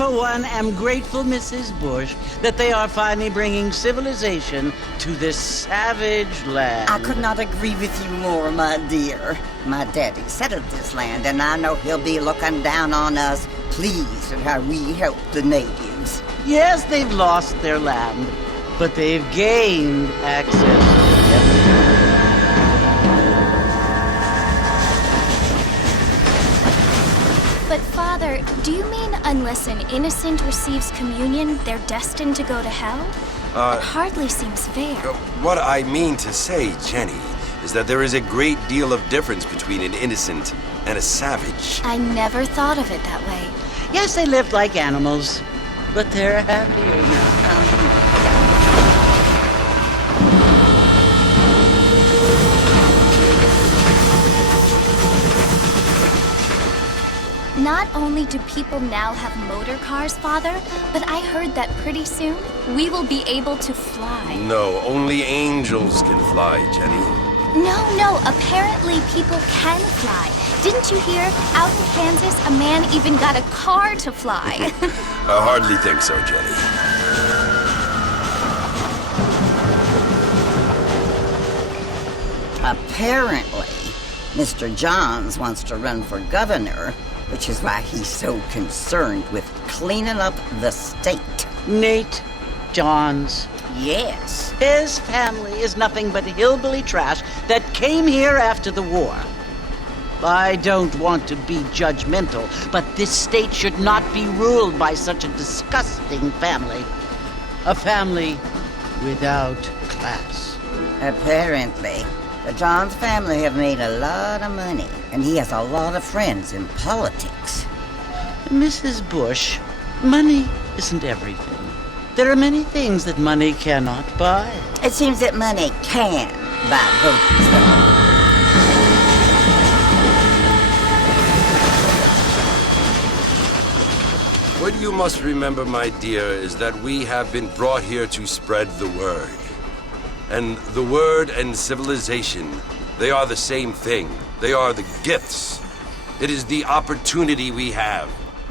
for one, am grateful, Mrs. Bush, that they are finally bringing civilization to this savage land. I could not agree with you more, my dear. My daddy settled this land, and I know he'll be looking down on us, pleased at how we help the natives. Yes, they've lost their land, but they've gained access to everything. But Father, do you mean unless an innocent receives communion, they're destined to go to hell? It hardly seems fair. What I mean to say, Jenny, is that there is a great deal of difference between an innocent and a savage. I never thought of it that way. Yes, they lived like animals, but they're happier now. Not only do people now have motor cars, Father, but I heard that pretty soon we will be able to fly. No, only angels can fly, Jenny. No, apparently people can fly. Didn't you hear? Out in Kansas, a man even got a car to fly. I hardly think so, Jenny. Apparently, Mr. Johns wants to run for governor, which is why he's so concerned with cleaning up the state. Nate Johns. Yes. His family is nothing but hillbilly trash that came here after the war. I don't want to be judgmental, but this state should not be ruled by such a disgusting family. A family without class. Apparently, the Johns family have made a lot of money, and he has a lot of friends in politics. Mrs. Bush, money isn't everything. There are many things that money cannot buy. It seems that money can buy voters, though. What you must remember, my dear, is that we have been brought here to spread the word. And the word and civilization, they are the same thing. They are the gifts. It is the opportunity we have,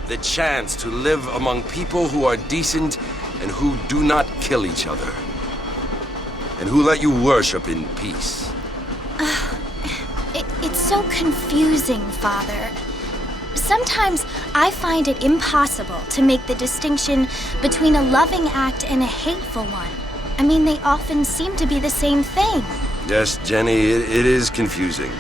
the chance to live among people who are decent and who do not kill each other, and who let you worship in peace. It's so confusing, Father. Sometimes I find it impossible to make the distinction between a loving act and a hateful one. I mean, they often seem to be the same thing. Yes, Jenny, it is confusing.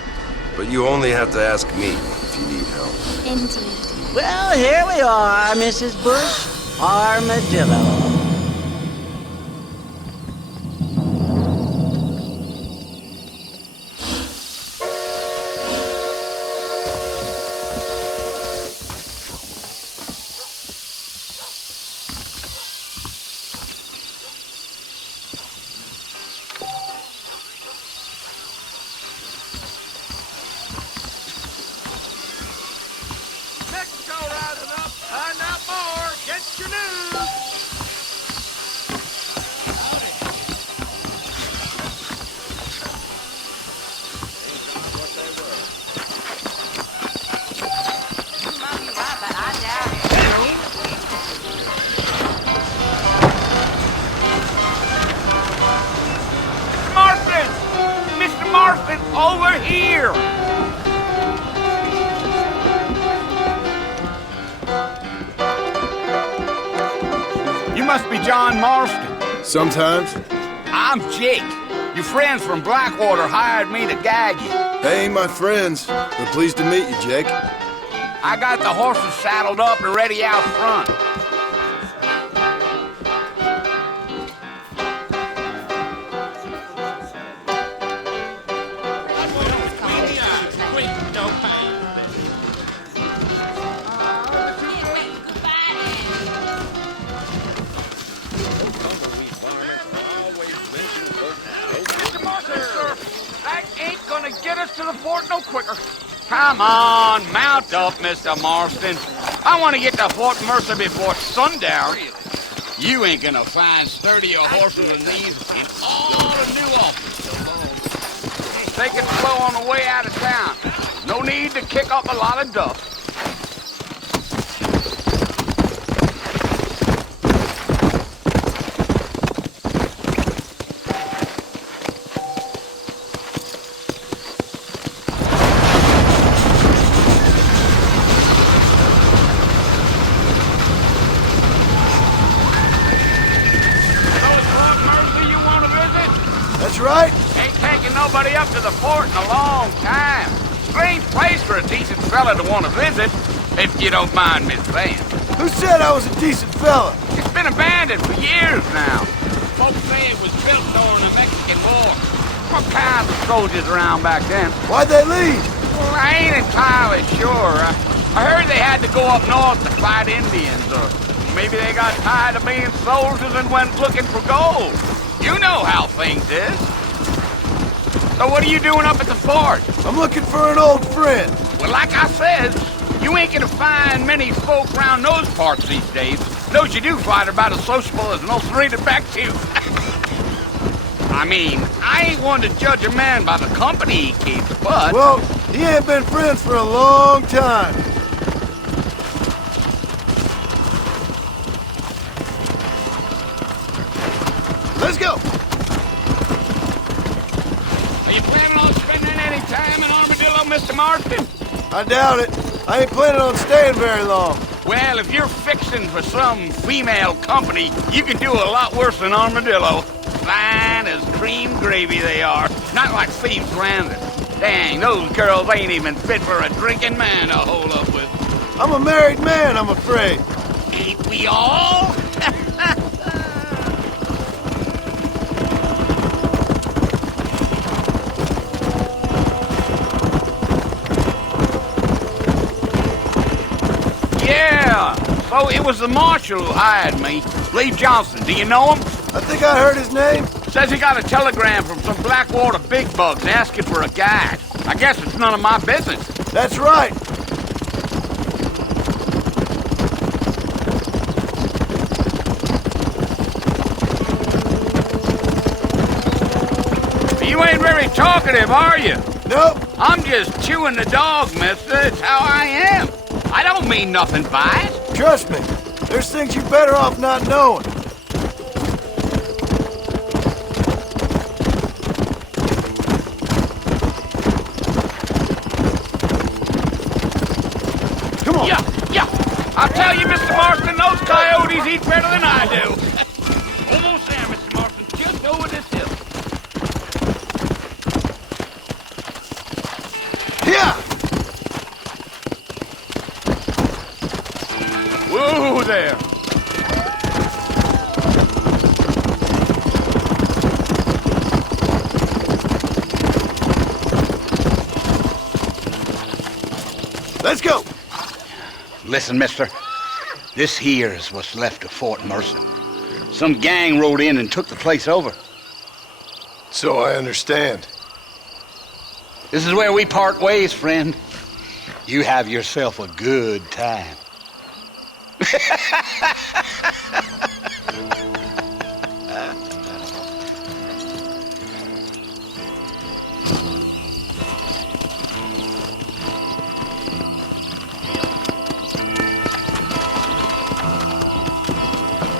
But you only have to ask me if you need help. Indeed. Well, here we are, Mrs. Bush. Armadillo. Over here! You must be John Marston. Sometimes. I'm Jake. Your friends from Blackwater hired me to guide you. They ain't my friends, but pleased to meet you, Jake. I got the horses saddled up and ready out front. Get us to the fort no quicker. Come on, mount up, Mr. Marston. I want to get to Fort Mercer before sundown. You ain't gonna find sturdier horses than these in all of New Orleans. Take it slow on the way out of town. No need to kick up a lot of dust. That's right. Ain't taking nobody up to the fort in a long time. Strange place for a decent fella to want to visit, if you don't mind me saying. Who said I was a decent fella? It's been abandoned for years now. Folks say it was built during the Mexican War. What kinds of soldiers around back then? Why'd they leave? Well, I ain't entirely sure. I heard they had to go up north to fight Indians, or maybe they got tired of being soldiers and went looking for gold. You know how things is. So what are you doing up at the fort? I'm looking for an old friend. Well, like I said, you ain't gonna find many folk around those parts these days. Those you do find are about as sociable as an old serrated back tooth. I mean, I ain't one to judge a man by the company he keeps, but... Well, he ain't been friends for a long time. Let's go. Are you planning on spending any time in Armadillo, Mr. Marston? I doubt it. I ain't planning on staying very long. Well, if you're fixing for some female company, you can do a lot worse than Armadillo. Fine as cream gravy they are. Not like Thieves' Landing. Dang, those girls ain't even fit for a drinking man to hold up with. I'm a married man, I'm afraid. Ain't we all? Yeah, so it was the marshal who hired me. Lee Johnson, do you know him? I think I heard his name. Says he got a telegram from some Blackwater big bugs asking for a guide. I guess it's none of my business. That's right. You ain't very talkative, are you? Nope. I'm just chewing the dog, mister. It's how I am. I don't mean nothing by it. Trust me. There's things you're better off not knowing. Come on. Yeah. I'll tell you, Mr. Marston, those coyotes eat better than I do. Almost there, Mr. Marston. Just over this hill. Yeah. Whoa there. Let's go. Listen, mister. This here is what's left of Fort Mercer. Some gang rode in and took the place over. So I understand. This is where we part ways, friend. You have yourself a good time.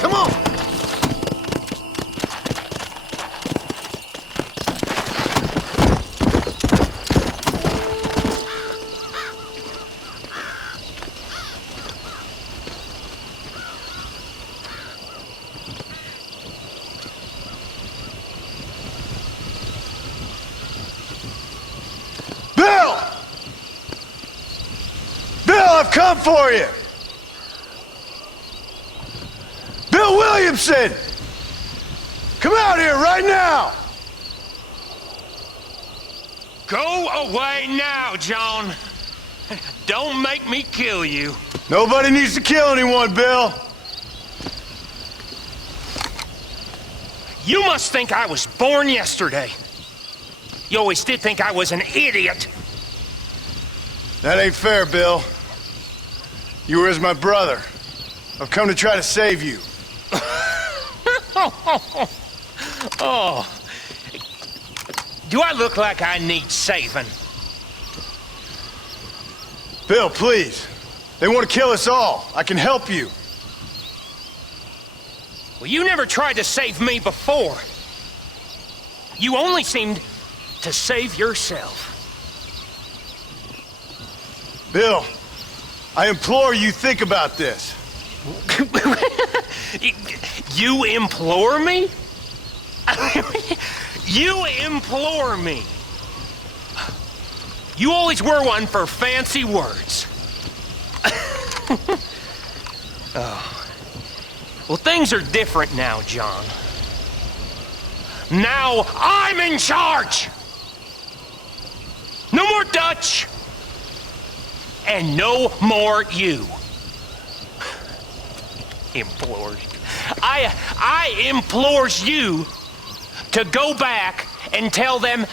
Come on. Bill! Bill, I've come for you! Bill Williamson! Come out here right now! Go away now, John. Don't make me kill you. Nobody needs to kill anyone, Bill. You must think I was born yesterday. You always did think I was an idiot. That ain't fair, Bill. You were as my brother. I've come to try to save you. Oh. Do I look like I need saving? Bill, please. They want to kill us all. I can help you. Well, you never tried to save me before. You only seemed to save yourself. Bill, I implore you think about this. You implore me? You implore me. You always were one for fancy words. Oh. Well, things are different now, John. Now I'm in charge! No more Dutch! And no more you. Implores. I implores you to go back and tell them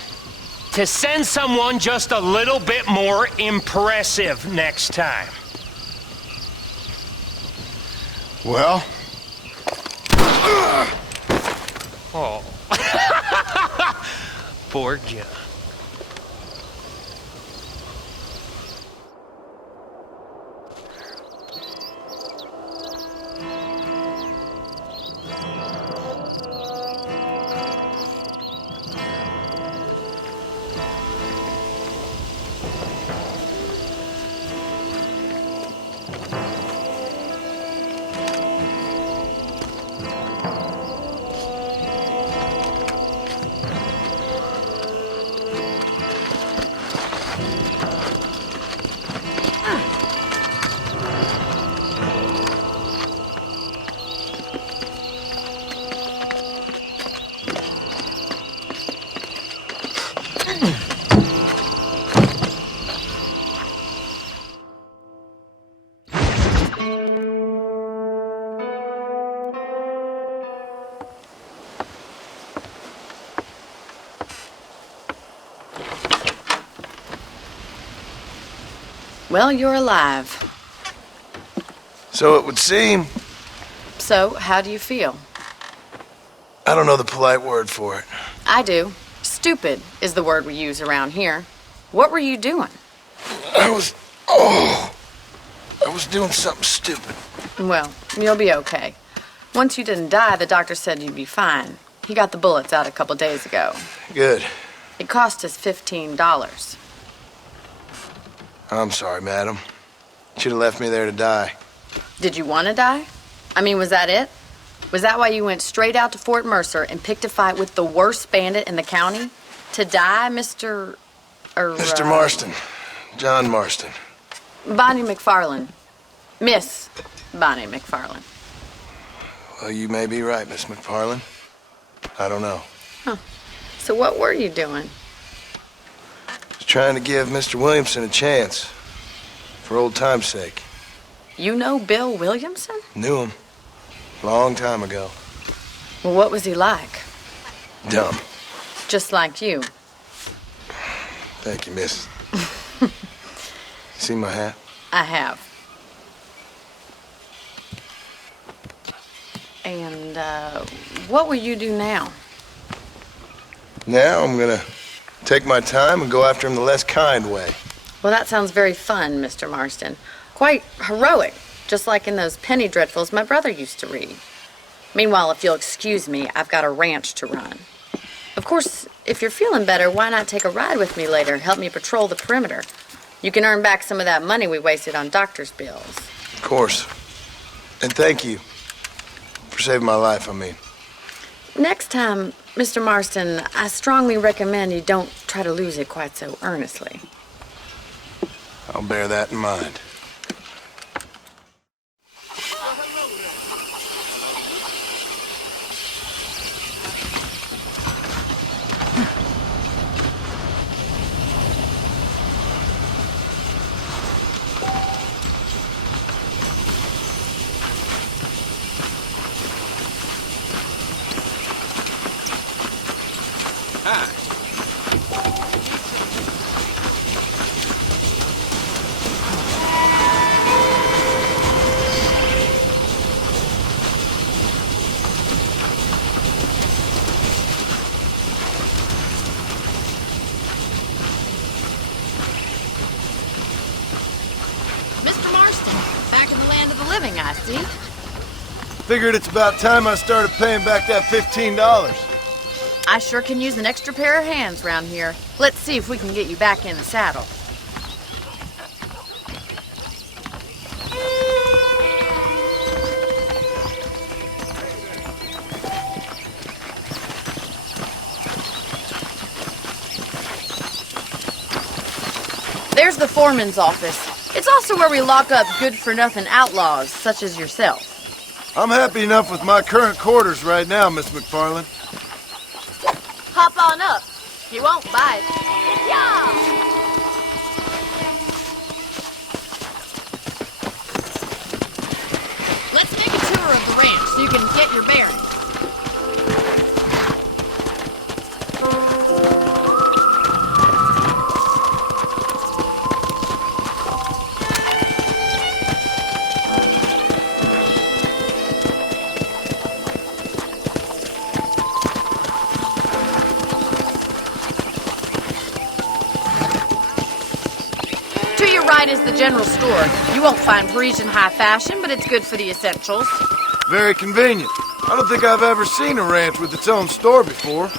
to send someone just a little bit more impressive next time. Well? Oh. Poor John. Well, you're alive. So it would seem. So, how do you feel? I don't know the polite word for it. I do. Stupid is the word we use around here. What were you doing? I was doing something stupid. Well, you'll be okay. Once you didn't die, the doctor said you'd be fine. He got the bullets out a couple days ago. Good. It cost us $15. I'm sorry, madam. Should have left me there to die. Did you want to die? I mean, was that it? Was that why you went straight out to Fort Mercer and picked a fight with the worst bandit in the county? To die, Mr. Mr. Marston. John Marston. Bonnie McFarland. Miss Bonnie McFarland. Well, you may be right, Miss McFarland. I don't know. Huh. So what were you doing? Just trying to give Mr. Williamson a chance. For old time's sake. You know Bill Williamson? Knew him. Long time ago. Well, what was he like? Dumb. Just like you. Thank you, miss. See my hat? I have. And, what will you do now? Now I'm gonna take my time and go after him the less kind way. Well, that sounds very fun, Mr. Marston. Quite heroic, just like in those penny dreadfuls my brother used to read. Meanwhile, if you'll excuse me, I've got a ranch to run. Of course, if you're feeling better, why not take a ride with me later and help me patrol the perimeter? You can earn back some of that money we wasted on doctor's bills. Of course. And thank you. For saving my life, I mean. Next time, Mr. Marston, I strongly recommend you don't try to lose it quite so earnestly. I'll bear that in mind. Mr. Marston, back in the land of the living, I see. Figured it's about time I started paying back that $15. I sure can use an extra pair of hands round here. Let's see if we can get you back in the saddle. There's the foreman's office. It's also where we lock up good-for-nothing outlaws, such as yourself. I'm happy enough with my current quarters right now, Miss McFarland. Hop on up. He won't bite. Yeah! Let's take a tour of the ranch so you can get your bearings. Right is the general store. You won't find Parisian high fashion, but it's good for the essentials. Very convenient. I don't think I've ever seen a ranch with its own store before.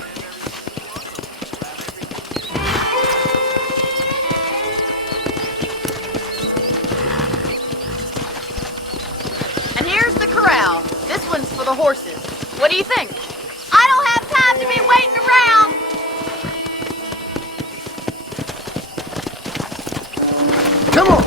And here's the corral. This one's for the horses. What do you think? I don't have time to be waiting around. Come on!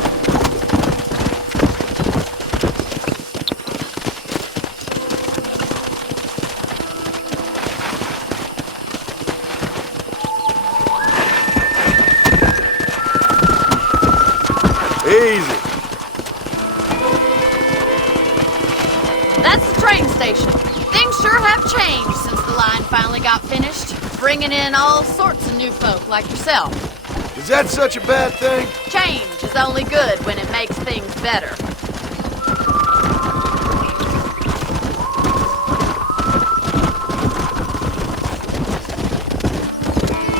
Easy. That's the train station. Things sure have changed since the line finally got finished, bringing in all sorts of new folk like yourself. Is that such a bad thing? Change is only good when it makes things better.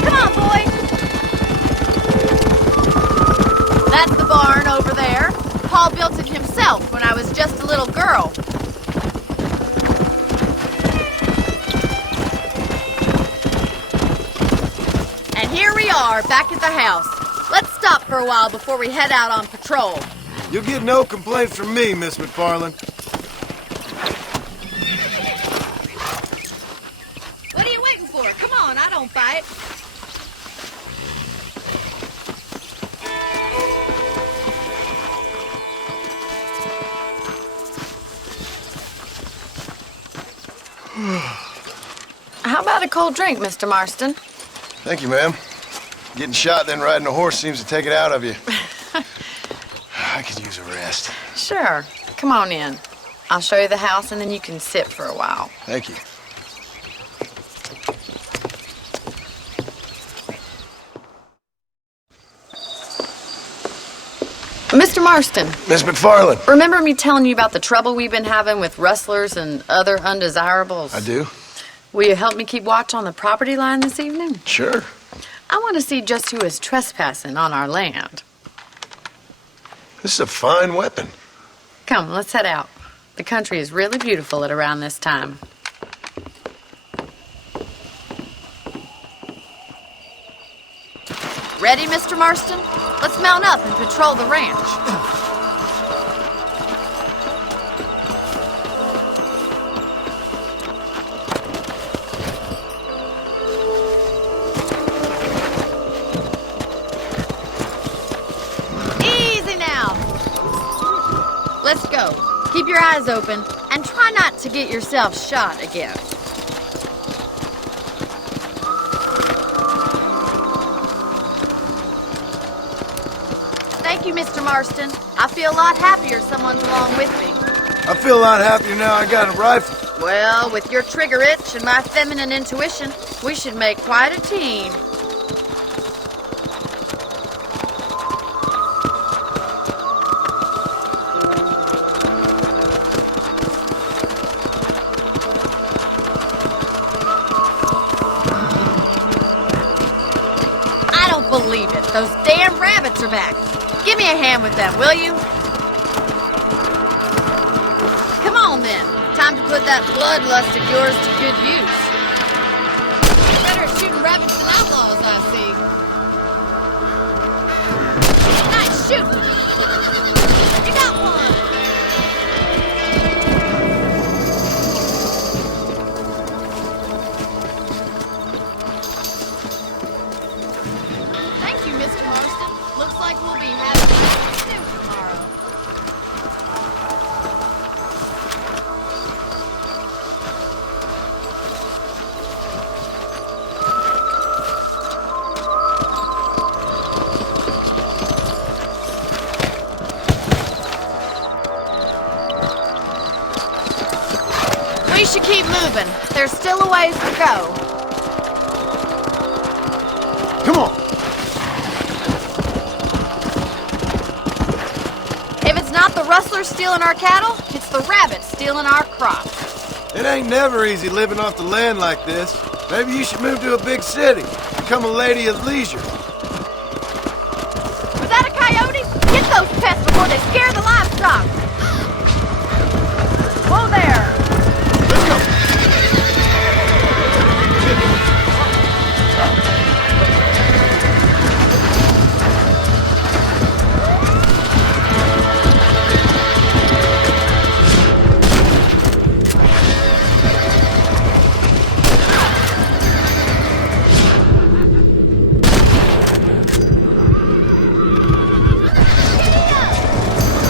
Come on, boy! That's the barn over there. Paul built it himself when I was just a little girl. And here we are, back at the house. Let's stop for a while before we head out on patrol. You'll get no complaints from me, Miss McFarland. What are you waiting for? Come on, I don't bite. How about a cold drink, Mr. Marston? Thank you, ma'am. Getting shot then riding a horse seems to take it out of you. I could use a rest. Sure. Come on in. I'll show you the house and then you can sit for a while. Thank you. Mr. Marston. Miss McFarland. Remember me telling you about the trouble we've been having with rustlers and other undesirables? I do. Will you help me keep watch on the property line this evening? Sure. I want to see just who is trespassing on our land. This is a fine weapon. Come, let's head out. The country is really beautiful at around this time. Ready, Mr. Marston? Let's mount up and patrol the ranch. Easy now. Let's go. Keep your eyes open and try not to get yourself shot again. Thank you, Mr. Marston. I feel a lot happier someone's along with me. I feel a lot happier now I got a rifle. Well, with your trigger itch and my feminine intuition, we should make quite a team. I don't believe it. Those damn rabbits are back. Give me a hand with them, will you? Come on, then. Time to put that bloodlust of yours to good use. You're better at shooting rabbits than outlaws, I see. Nice shooting. You got one. Thank you, Mr. Marston. Looks like moving. There's still a ways to go. Come on. If it's not the rustlers stealing our cattle, it's the rabbits stealing our crops. It ain't never easy living off the land like this. Maybe you should move to a big city. Become a lady of leisure. Was that a coyote? Get those pests before they scare the livestock. Whoa there. Let's go.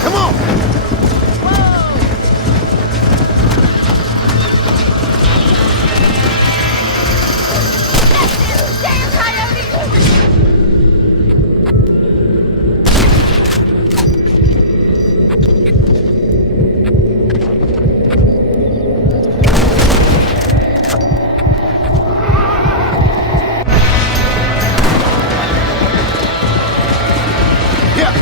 Come on. Damn coyote! Yeah.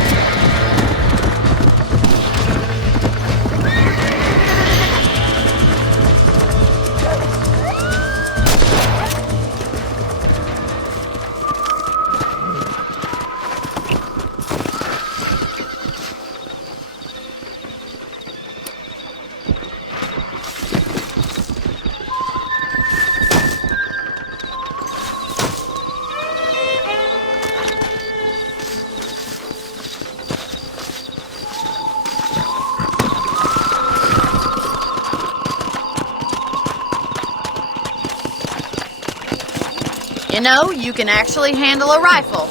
You know, you can actually handle a rifle.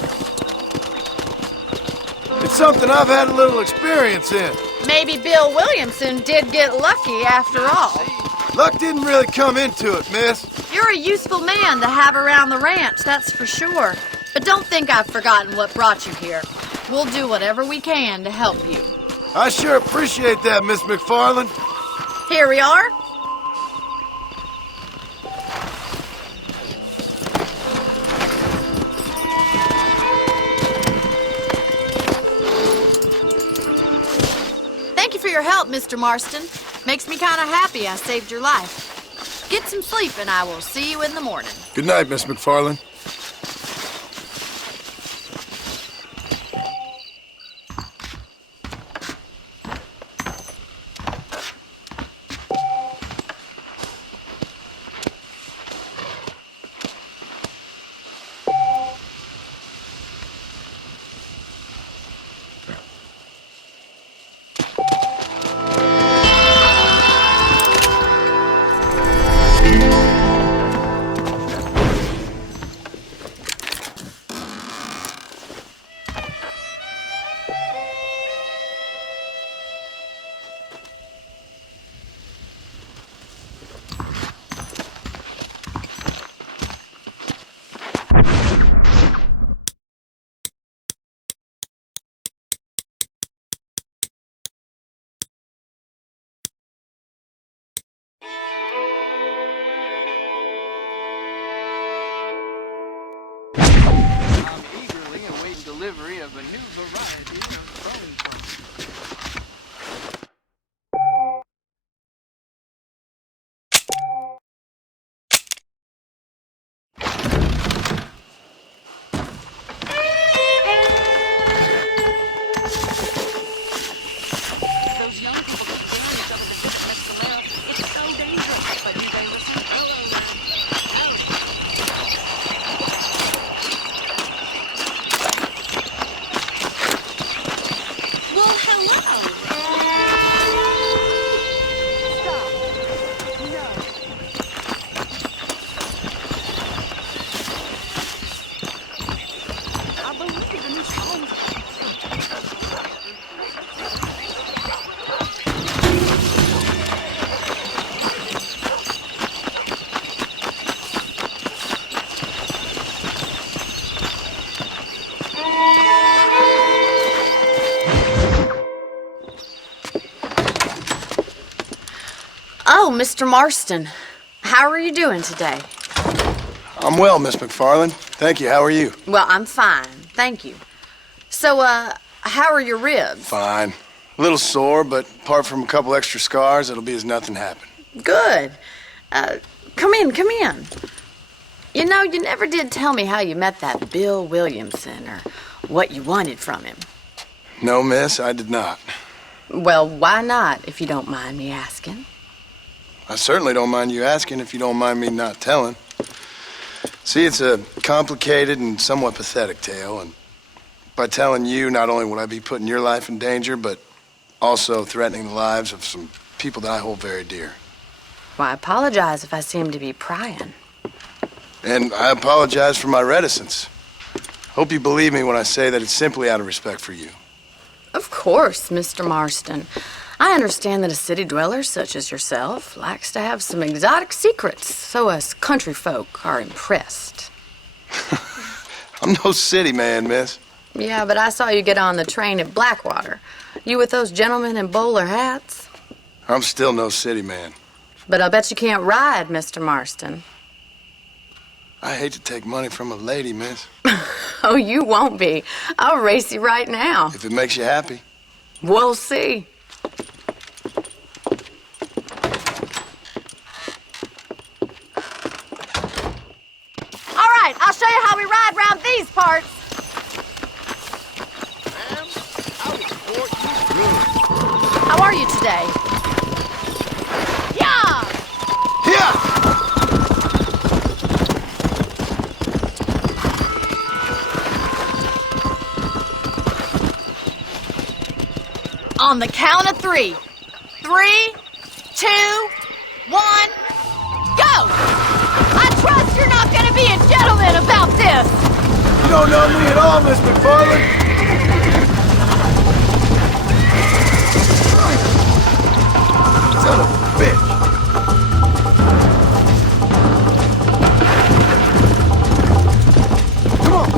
It's something I've had a little experience in. Maybe Bill Williamson did get lucky after all. Luck didn't really come into it, miss. You're a useful man to have around the ranch, that's for sure. But don't think I've forgotten what brought you here. We'll do whatever we can to help you. I sure appreciate that, Miss McFarland. Here we are. Thank you for your help, Mr. Marston. Makes me kind of happy I saved your life. Get some sleep and I will see you in the morning. Good night, Miss McFarland. Delivery of a new variety of bone crumble. Those young people keep killing each other to dismiss the lair. It's so dangerous. But you they listen. Well, hello. Stop. No. I believe in these songs. Oh, Mr. Marston. How are you doing today? I'm well, Miss McFarland. Thank you. How are you? Well, I'm fine, thank you. So, how are your ribs? Fine. A little sore, but apart from a couple extra scars, it'll be as nothing happened. Good. Come in, come in. You know, you never did tell me how you met that Bill Williamson or what you wanted from him. No, miss, I did not. Well, why not, if you don't mind me asking? I certainly don't mind you asking if you don't mind me not telling. See, it's a complicated and somewhat pathetic tale, and by telling you, not only would I be putting your life in danger, but also threatening the lives of some people that I hold very dear. Well, I apologize if I seem to be prying. And I apologize for my reticence. Hope you believe me when I say that it's simply out of respect for you. Of course, Mr. Marston. I understand that a city dweller such as yourself likes to have some exotic secrets, so us country folk are impressed. I'm no city man, miss. Yeah, but I saw you get on the train at Blackwater. You with those gentlemen in bowler hats? I'm still no city man. But I bet you can't ride, Mr. Marston. I hate to take money from a lady, miss. Oh, you won't be. I'll race you right now. If it makes you happy. We'll see. All right, I'll show you how we ride around these parts. Ma'am, I will support you good. How are you today? Yeah! Yeah! On the count of 3. 3, 2, 1, go! I trust you're not gonna be a gentleman about this! You don't know me at all, Miss McFarland. Son of a bitch. Come on.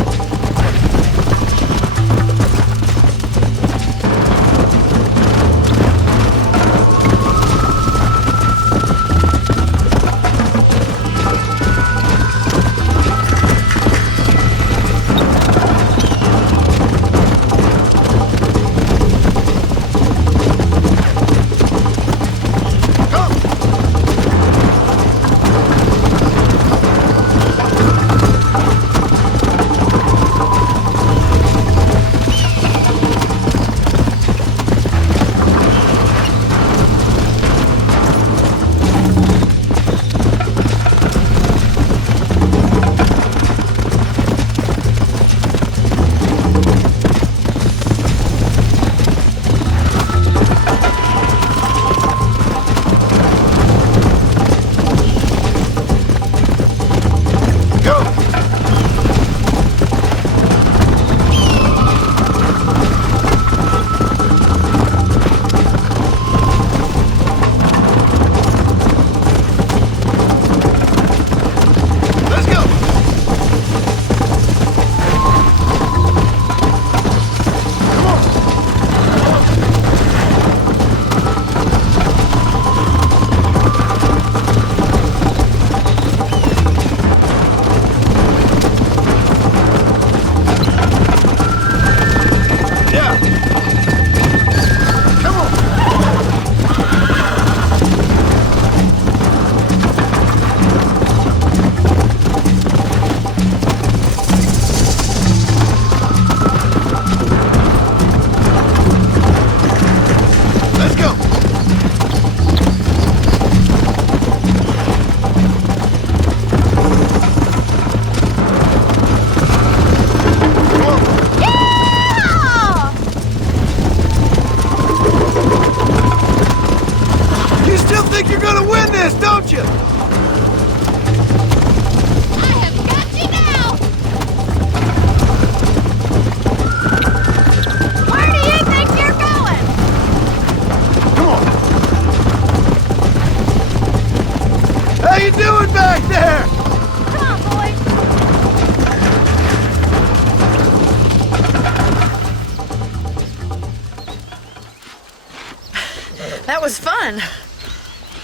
That was fun.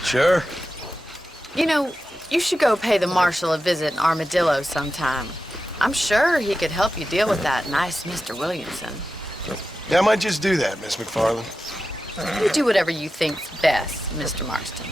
Sure. You know, You should go pay the marshal a visit in Armadillo sometime. I'm sure he could help you deal with that nice Mr. Williamson. Yeah, I might just do that, Miss McFarland. You do whatever you think's best, Mr. Marston.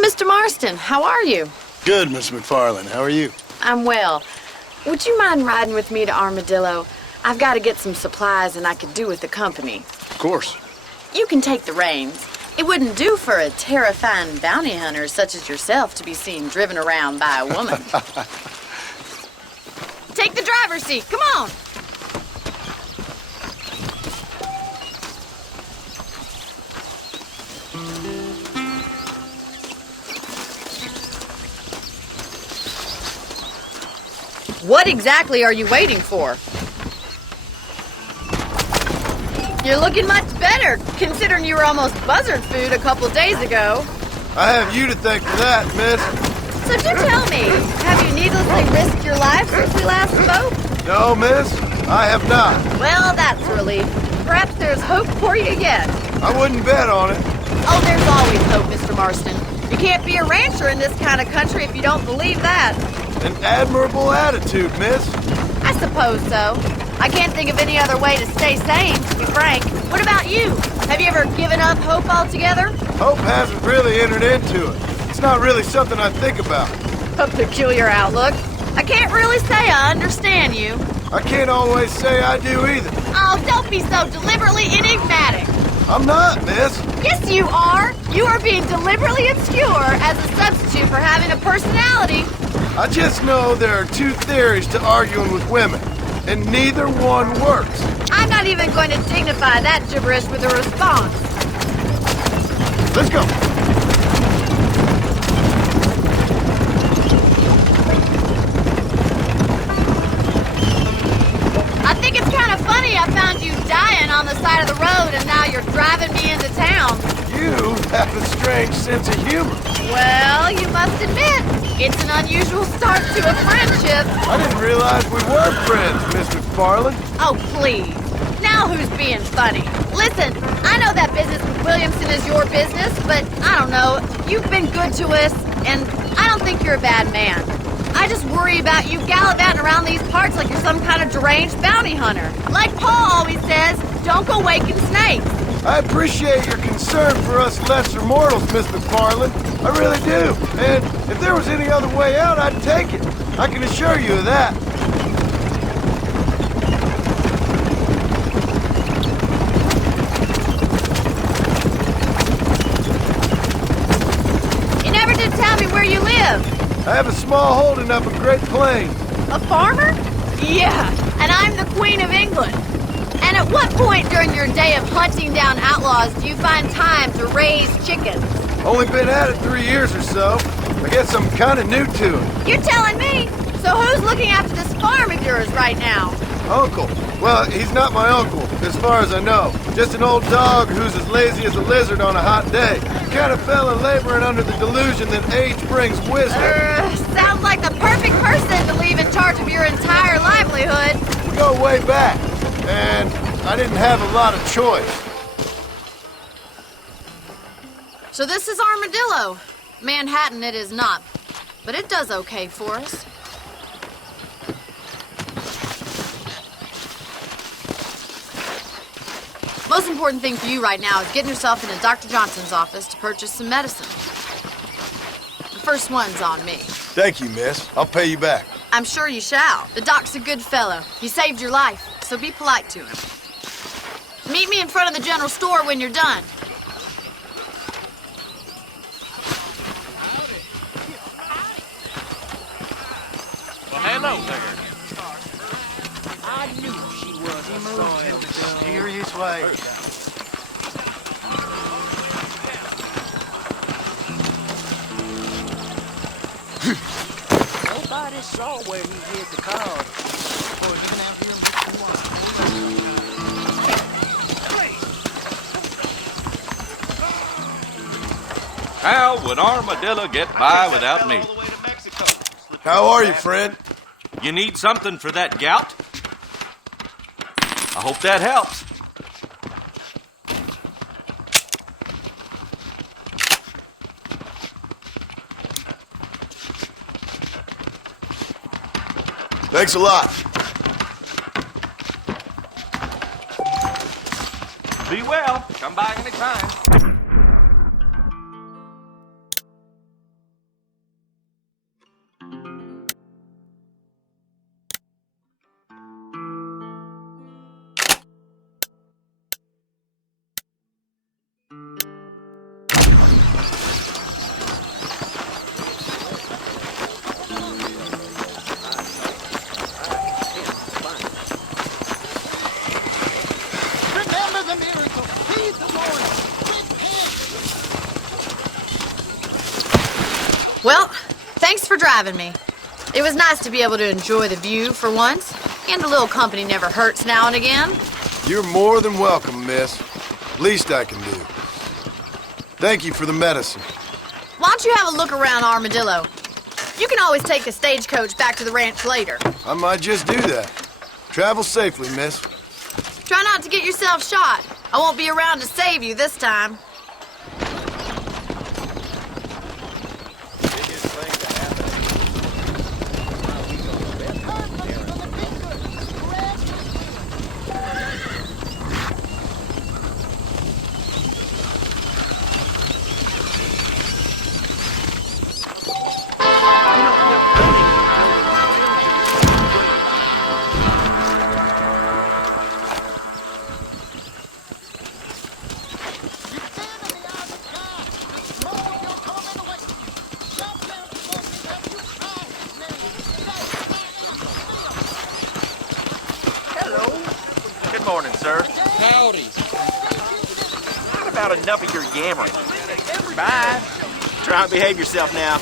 Mr. Marston, how are you? Good, Miss McFarland. How are you? I'm well. Would you mind riding with me to Armadillo? I've got to get some supplies and I could do with the company. Of course. You can take the reins. It wouldn't do for a terrifying bounty hunter such as yourself to be seen driven around by a woman. Take the driver's seat. Come on. What exactly are you waiting for? You're looking much better, considering you were almost buzzard food a couple days ago. I have you to thank for that, miss. So do tell me, have you needlessly risked your life since we last spoke? No, miss, I have not. Well, that's a relief. Perhaps there's hope for you yet. I wouldn't bet on it. Oh, there's always hope, Mr. Marston. You can't be a rancher in this kind of country if you don't believe that. An admirable attitude, miss. I suppose so. I can't think of any other way to stay sane, to be frank. What about you? Have you ever given up hope altogether? Hope hasn't really entered into it. It's not really something I think about. A peculiar outlook. I can't really say I understand you. I can't always say I do either. Oh, don't be so deliberately enigmatic. I'm not, miss. Yes, you are. You are being deliberately obscure as a substitute for having a personality. I just know there are two theories to arguing with women, and neither one works. I'm not even going to dignify that gibberish with a response. Let's go. I think it's kind of funny I found you dying on the side of the road and now you're driving me into town. You have a strange sense of humor. Well, you must admit, it's an unusual start to a friendship. I didn't realize we were friends, Mr. McFarland. Oh, please. Now who's being funny? Listen, I know that business with Williamson is your business, but I don't know. You've been good to us, and I don't think you're a bad man. I just worry about you gallivanting around these parts like you're some kind of deranged bounty hunter. Like Paul always says, don't go waking snakes. I appreciate your concern for us lesser mortals, Miss McFarland. I really do. And if there was any other way out, I'd take it. I can assure you of that. You never did tell me where you live. I have a small holding up in Great Plains. A farmer? Yeah, and I'm the Queen of England. And at what point during your day of hunting down outlaws do you find time to raise chickens? Only been at it 3 years or so. I guess I'm kind of new to it. You're telling me? So who's looking after this farm of yours right now? Uncle. Well, he's not my uncle, as far as I know. Just an old dog who's as lazy as a lizard on a hot day. The kind of fella laboring under the delusion that age brings wisdom. Sounds like the perfect person to leave in charge of your entire livelihood. We go way back, and I didn't have a lot of choice. So this is Armadillo. Manhattan it is not, but it does okay for us. Most important thing for you right now is getting yourself into Dr. Johnson's office to purchase some medicine. The first one's on me. Thank you, miss. I'll pay you back. I'm sure you shall. The doc's a good fellow. He saved your life, so be polite to him. Meet me in front of the general store when you're done. Hello there. I knew she was a soil girl. Serious way. Nobody saw where he hid the card. Boy, you can have here How would Armadillo get by without me? How are you, friend? You need something for that gout? I hope that helps. Thanks a lot. Be well. Come by anytime. Remember the miracle. Heed the warning. Well, thanks for driving me. It was nice to be able to enjoy the view for once, and a little company never hurts now and again. You're more than welcome, miss. Least I can do. Thank you for the medicine. Why don't you have a look around Armadillo? You can always take a stagecoach back to the ranch later. I might just do that. Travel safely, miss. Try not to get yourself shot. I won't be around to save you this time. Good morning, sir. Howdy. Not about enough of your yammering. Bye. Try and behave yourself now.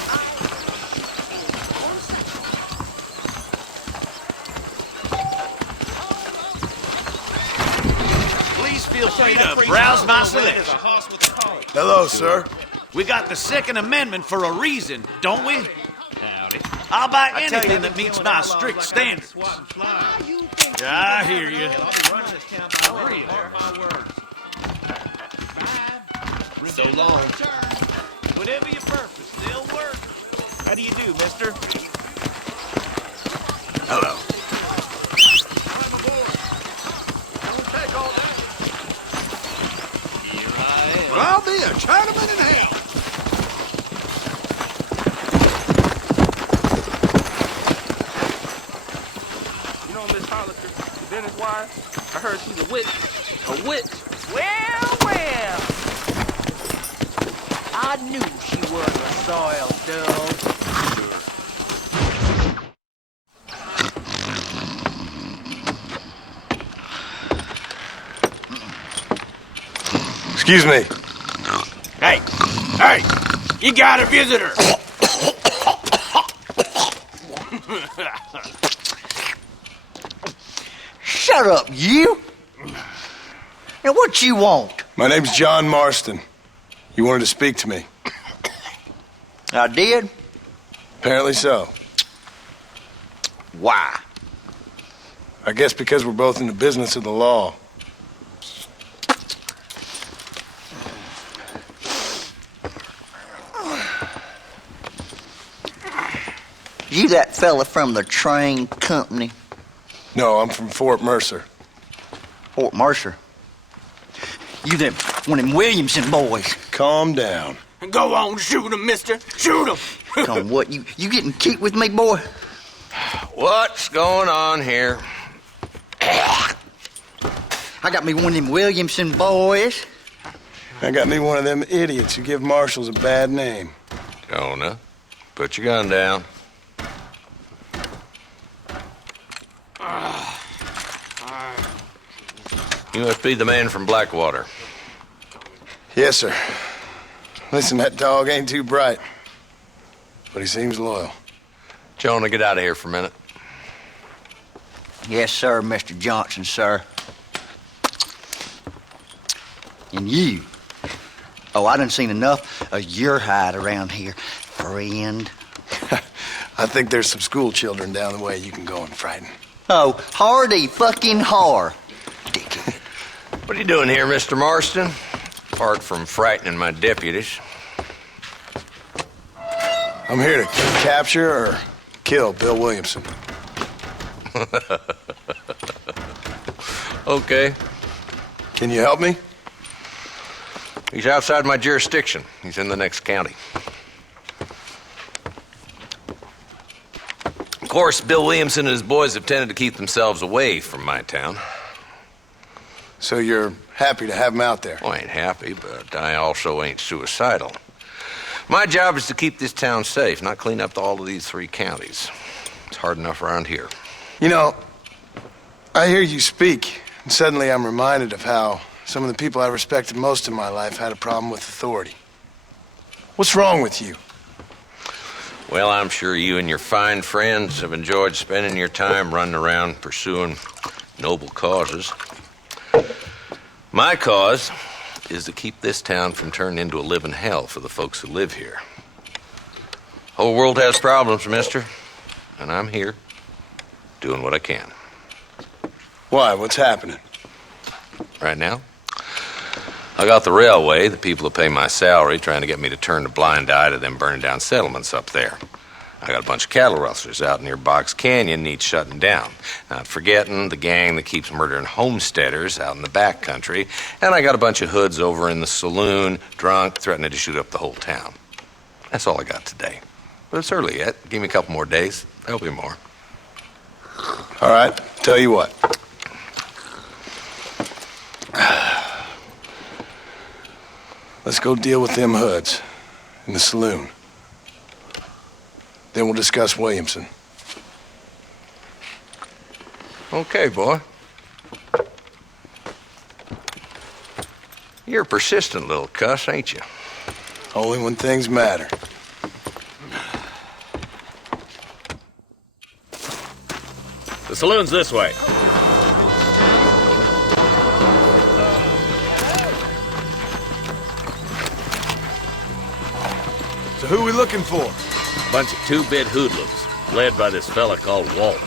Please feel free to browse my selection. Hello, sir. We got the Second Amendment for a reason, don't we? Howdy. I'll buy anything that meets my strict standards. I hear you. So long. Whatever your purpose, they'll work. How do you do, mister? Hello. Well, I'll be a Chinaman in hell. You know Miss Hollister, the Dennis wife? I heard she's a witch. A witch. Well, well. I knew she was a soiled dove. Excuse me. Hey, you got a visitor. Shut up, you! Now, what you want? My name's John Marston. You wanted to speak to me. I did? Apparently so. Why? I guess because we're both in the business of the law. You that fella from the train company? No, I'm from Fort Mercer. Fort Mercer? You them one of them Williamson boys? Calm down. Go on, shoot him, mister. Shoot him. Come on, what, you getting keep with me, boy? What's going on here? I got me one of them Williamson boys. I got me one of them idiots who give marshals a bad name. Jonah, put your gun down. You must be the man from Blackwater. Yes, sir. Listen, that dog ain't too bright, but he seems loyal. Jonah, get out of here for a minute. Yes, sir, Mr. Johnson, sir. And you. Oh, I done seen enough of your hide around here, friend. I think there's some school children down the way you can go and frighten. Oh, hardy fucking har. Dickhead. What are you doing here, Mr. Marston? Apart from frightening my deputies. I'm here to capture or kill Bill Williamson. Okay. Can you help me? He's outside my jurisdiction. He's in the next county. Of course, Bill Williamson and his boys have tended to keep themselves away from my town. So you're happy to have him out there? Well, I ain't happy, but I also ain't suicidal. My job is to keep this town safe, not clean up all of these 3 counties. It's hard enough around here. You know, I hear you speak, and suddenly I'm reminded of how some of the people I respected most in my life had a problem with authority. What's wrong with you? Well, I'm sure you and your fine friends have enjoyed spending your time running around pursuing noble causes. My cause is to keep this town from turning into a living hell for the folks who live here. Whole world has problems, mister, and I'm here doing what I can. Why? What's happening? Right now, I got the railway, the people who pay my salary, trying to get me to turn a blind eye to them burning down settlements up there. I got a bunch of cattle rustlers out near Box Canyon needs shutting down. Not forgetting the gang that keeps murdering homesteaders out in the back country. And I got a bunch of hoods over in the saloon, drunk, threatening to shoot up the whole town. That's all I got today. But it's early yet. Give me a couple more days. There'll be more. All right, tell you what. Let's go deal with them hoods in the saloon. Then we'll discuss Williamson. Okay, boy. You're a persistent little cuss, ain't you? Only when things matter. The saloon's this way. So who are we looking for? Bunch of 2-bit hoodlums, led by this fella called Walton.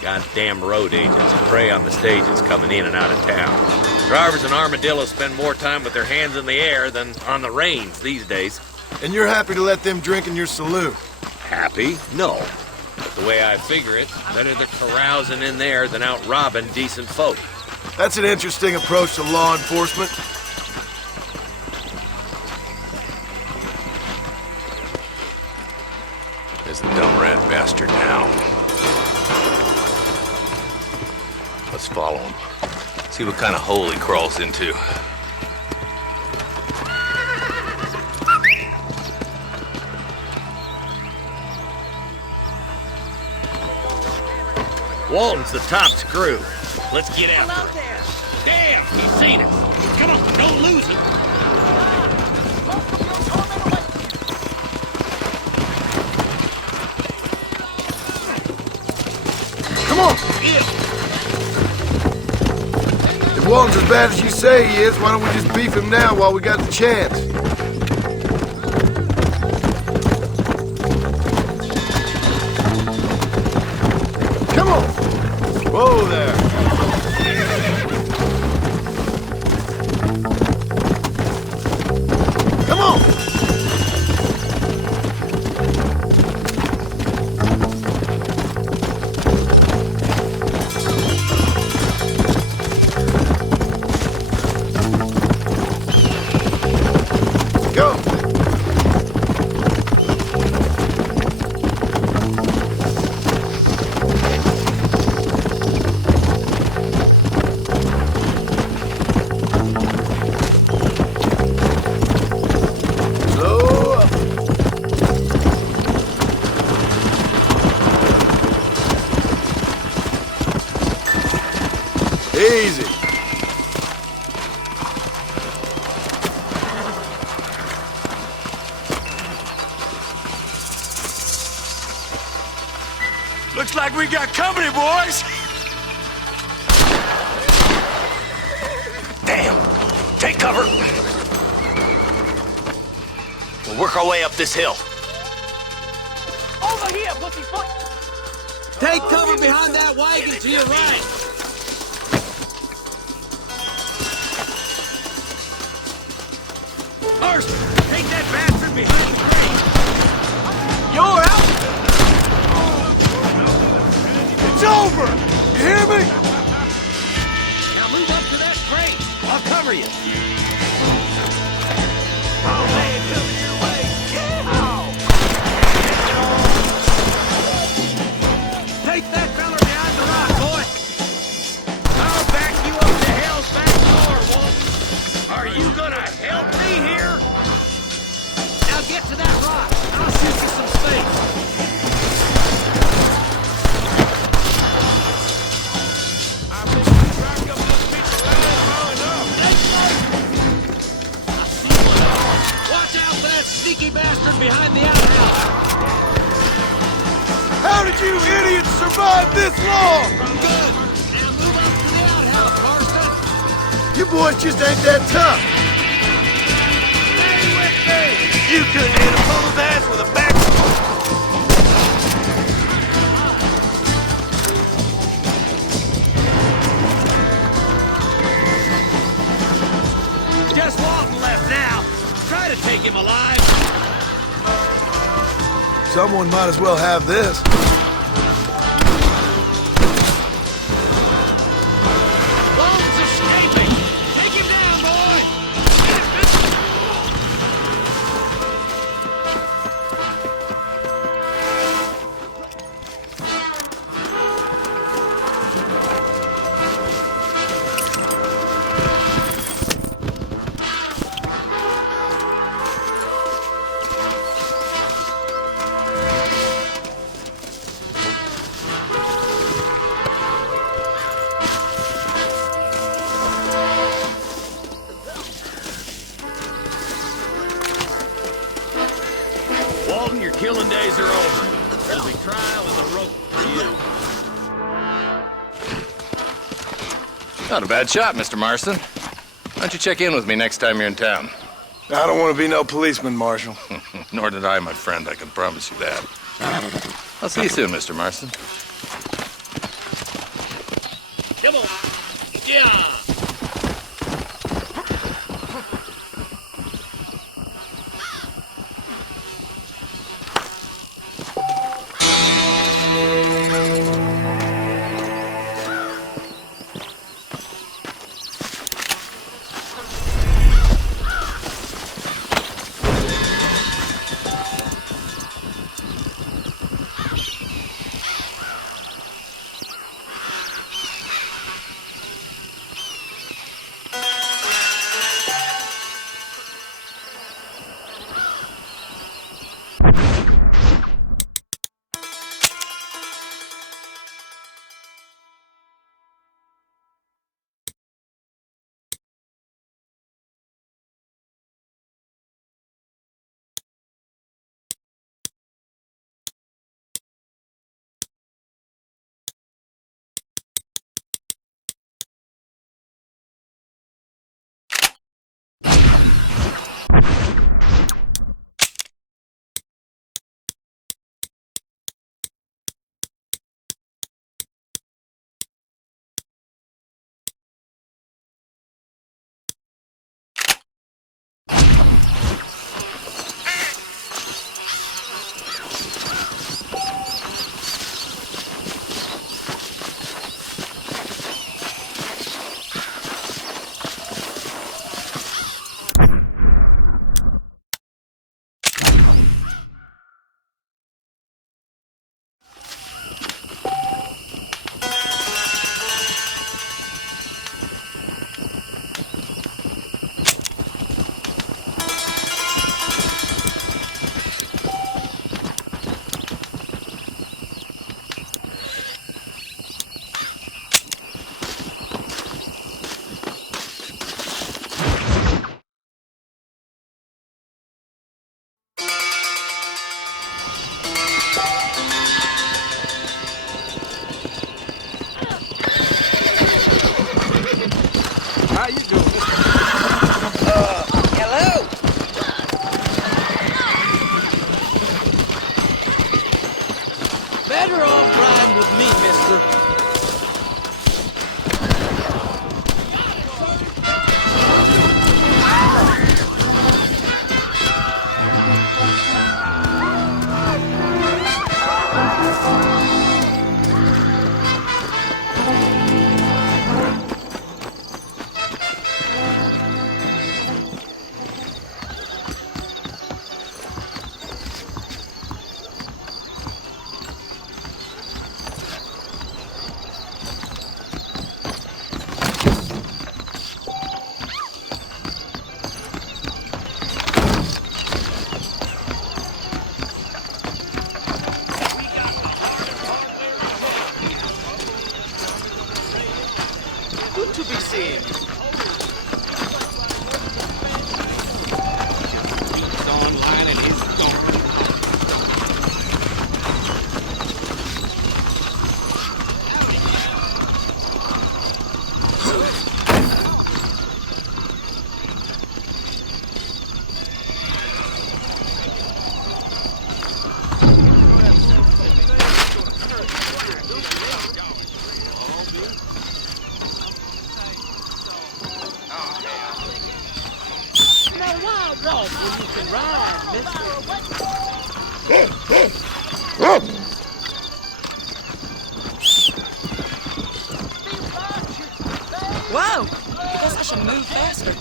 Goddamn road agents prey on the stages coming in and out of town. Drivers and armadillos spend more time with their hands in the air than on the reins these days. And you're happy to let them drink in your saloon? Happy? No. But the way I figure it, better they're carousing in there than out robbing decent folk. That's an interesting approach to law enforcement. There's the dumb rat bastard now. Let's follow him. See what kind of hole he crawls into. Walton's the top screw. Let's get out. Hello there. Damn, he's seen us. Come on, don't lose it. Come on! If Walton's as bad as you say he is, why don't we just beef him now while we got the chance? Come on! Whoa there! Come on! Easy. Looks like we got company, boys! Damn! Take cover! We'll work our way up this hill. Over here, pussyfoot! Take cover behind that wagon to your right. Marston, take that bastard behind the crate. You're out! It's over! You hear me? Now move up to that crate. I'll cover you. Oh, man, coming your way. Take that fella behind the rock, boy. I'll back you up to hell's back door, Walton. Are you gonna help me here? Now get to that rock. I'll shoot you some space. I think we cracked up those people long enough. I see one. Watch out for that sneaky bastard behind the outhouse. How did you idiots survive this long? Good. Now move up to the outhouse, Marston. You boys just ain't that tough. Stay with me. You couldn't hit a puddle's ass with a back. Just Walton left now. Try to take him alive. Someone might as well have this. Walton's escaping. Take him down, boy. Walton, your killing days are over. There'll be trial and the rope for you. Not a bad shot, Mr. Marston. Why don't you check in with me next time you're in town? I don't want to be no policeman, Marshal. Nor did I, my friend. I can promise you that. I'll see you soon, Mr. Marston. Come on. Yeah. Better off riding with me, mister. Good to be seen. He's online and he's gone. Whoa! I guess I should move faster.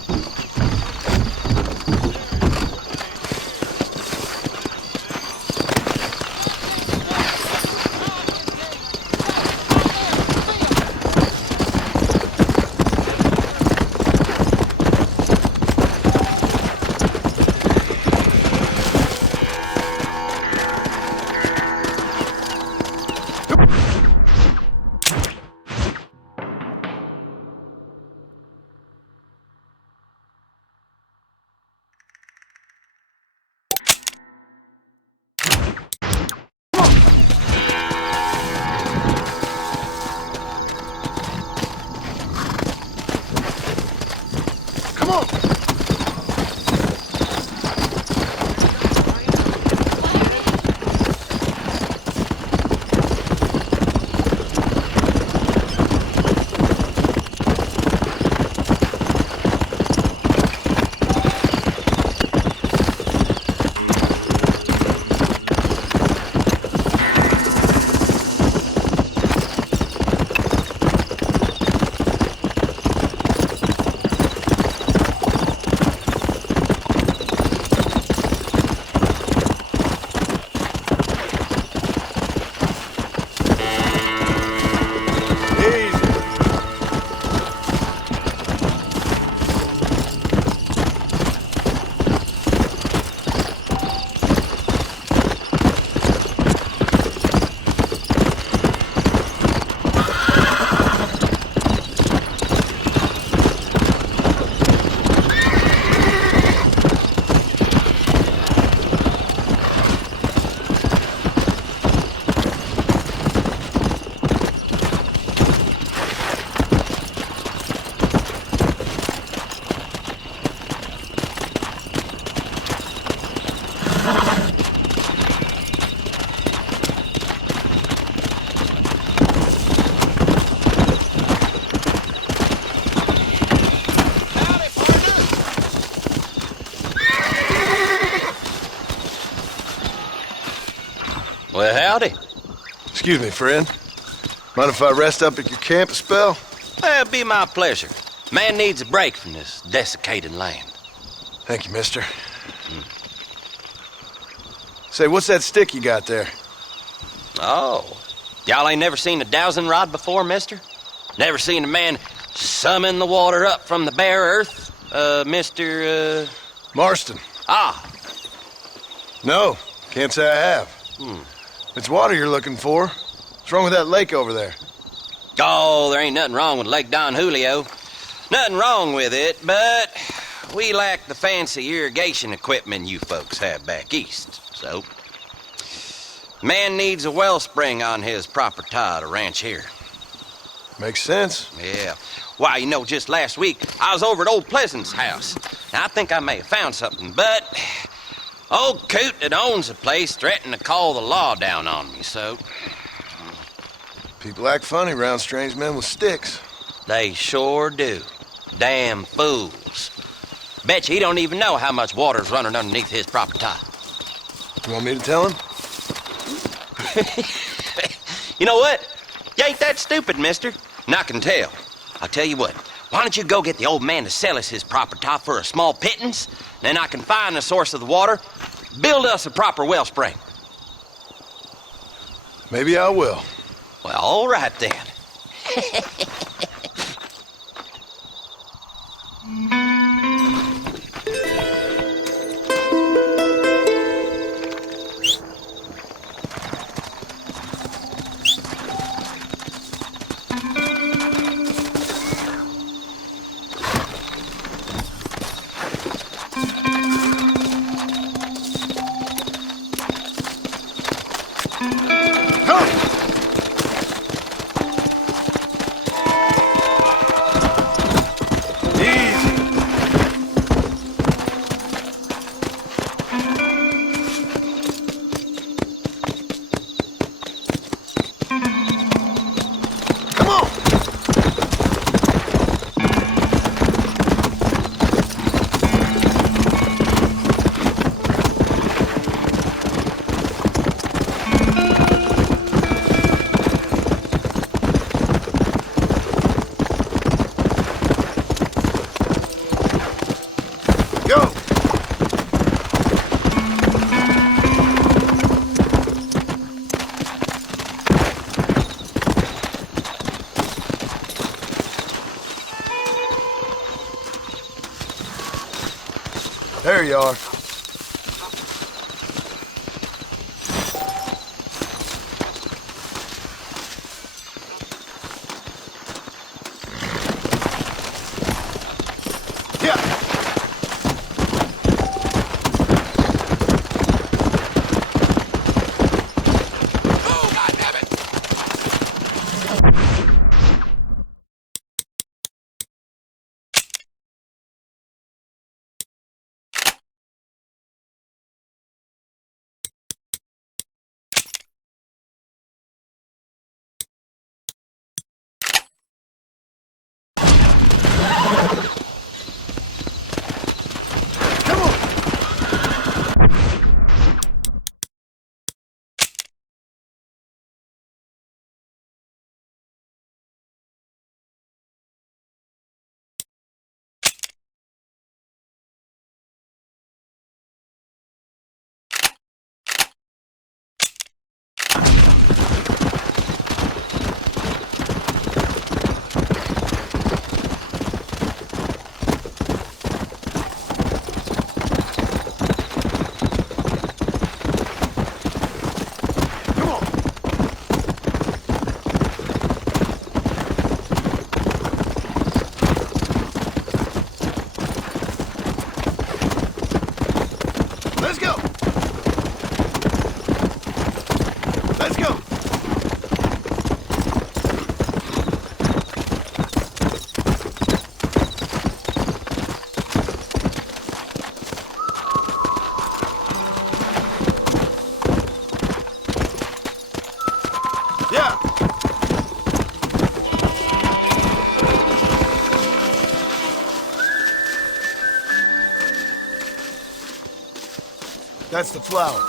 Well, howdy. Excuse me, friend. Mind if I rest up at your camp a spell? Well, it'd be my pleasure. Man needs a break from this desiccated land. Thank you, mister. Say, what's that stick you got there? Oh. Y'all ain't never seen a dowsing rod before, mister? Never seen a man summon the water up from the bare earth? Mr. Marston. Ah. No, can't say I have. It's water you're looking for. What's wrong with that lake over there? Oh, there ain't nothing wrong with Lake Don Julio. Nothing wrong with it, but we lack the fancy irrigation equipment you folks have back east, so... Man needs a wellspring on his property to ranch here. Makes sense. Yeah. Why, you know, just last week, I was over at Old Pleasant's house. Now, I think I may have found something, but... Old coot that owns the place threatened to call the law down on me, so... People act funny around strange men with sticks. They sure do. Damn fools. Bet you he don't even know how much water's running underneath his property. You want me to tell him? You know what? You ain't that stupid, mister. And I can tell. I'll tell you what. Why don't you go get the old man to sell us his property for a small pittance? Then I can find the source of the water, build us a proper wellspring. Maybe I will. Well, all right then. There you are. That's the flower.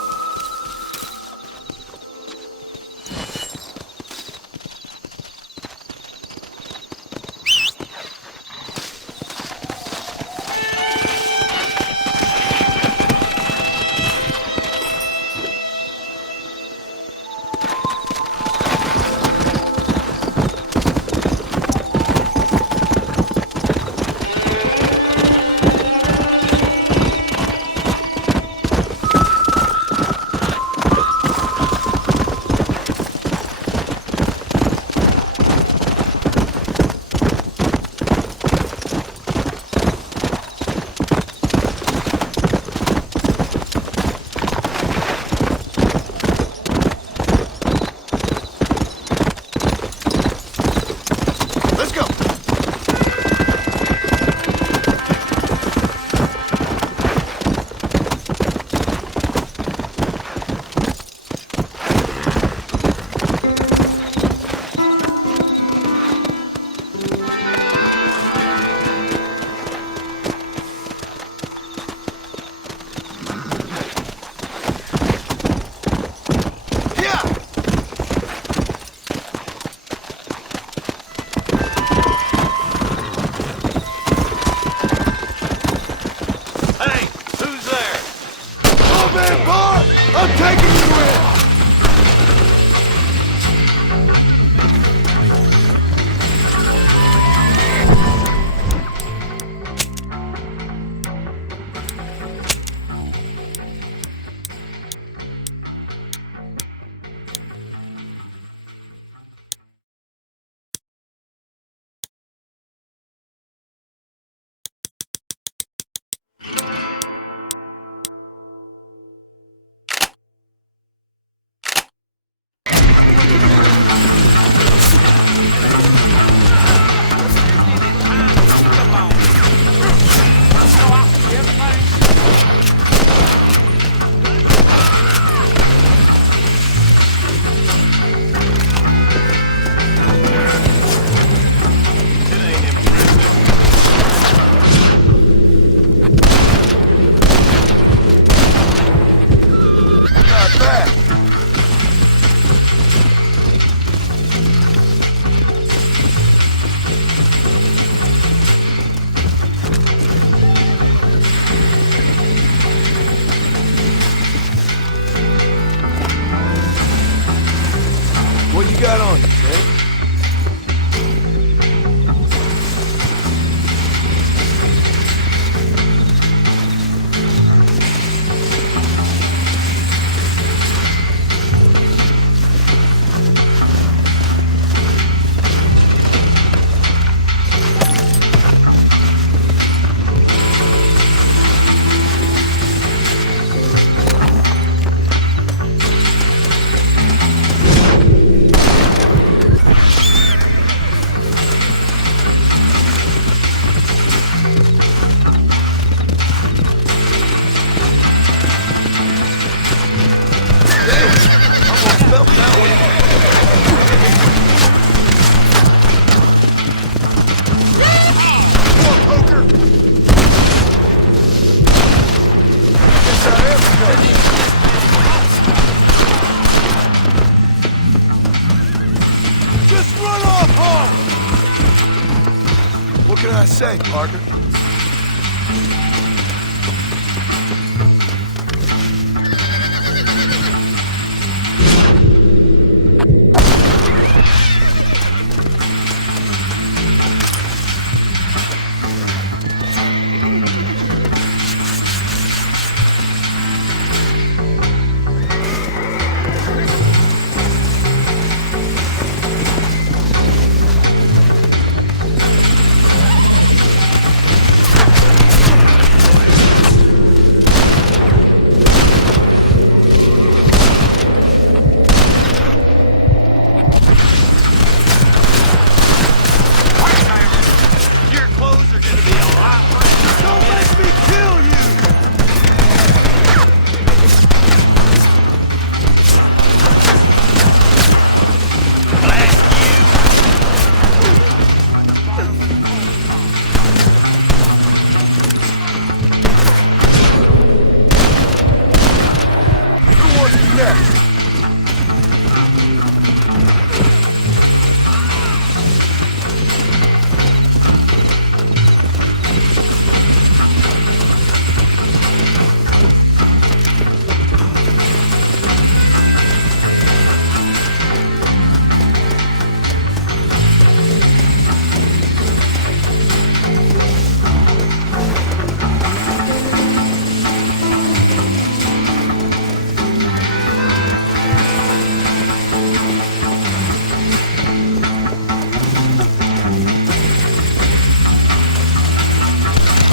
What you got on you, Frank? Just run off home! What can I say, Parker?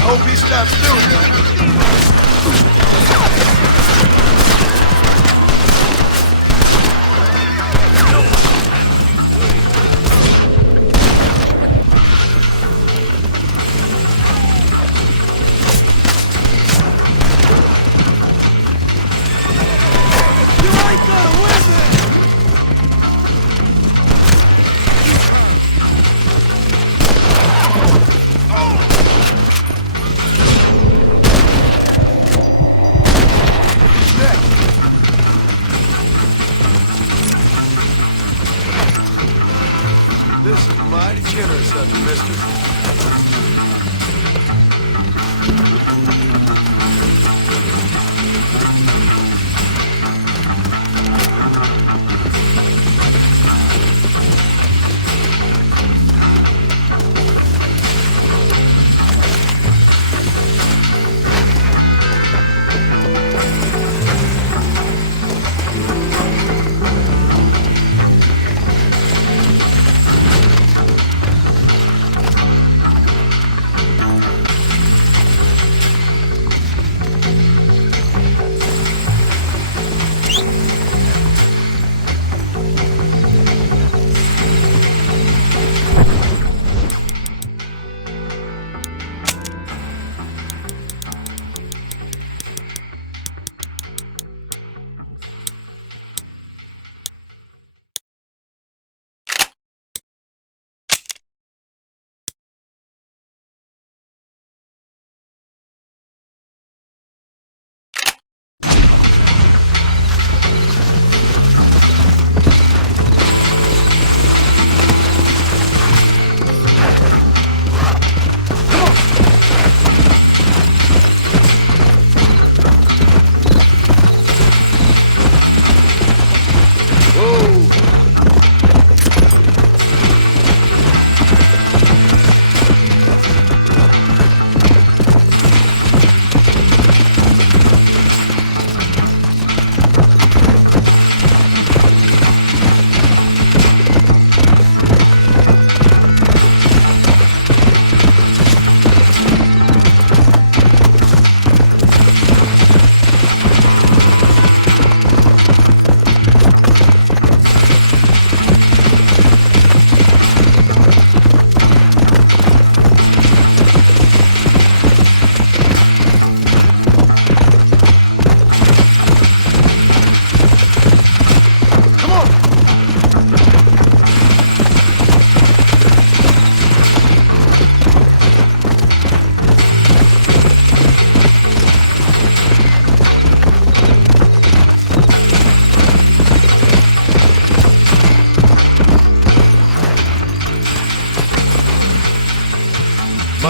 Hope he stops doing This is mighty generous of you, mister.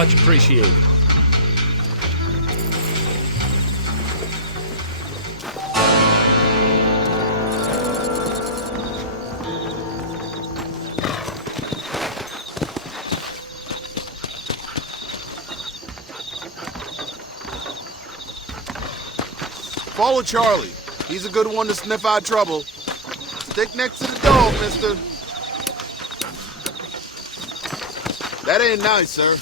Much appreciated. Follow Charlie. He's a good one to sniff out trouble. Stick next to the dog, mister. That ain't nice, sir.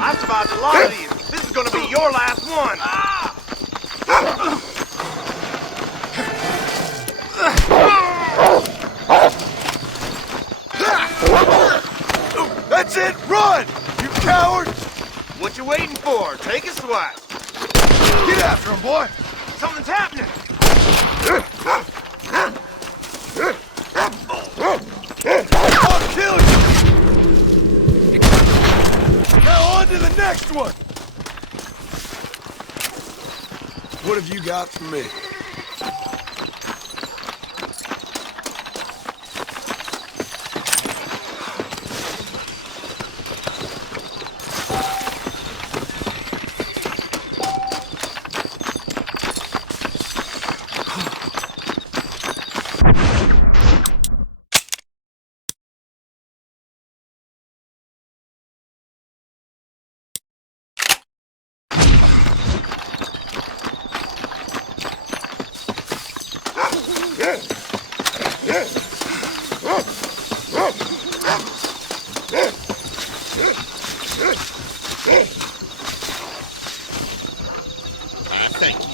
I survived a lot of these. This is gonna be your last one. That's it! Run! You coward! What you waiting for? Take a swipe. Get after him, boy! Something's happening. I'll kill you! Now on to the next one! What have you got for me? Thank you.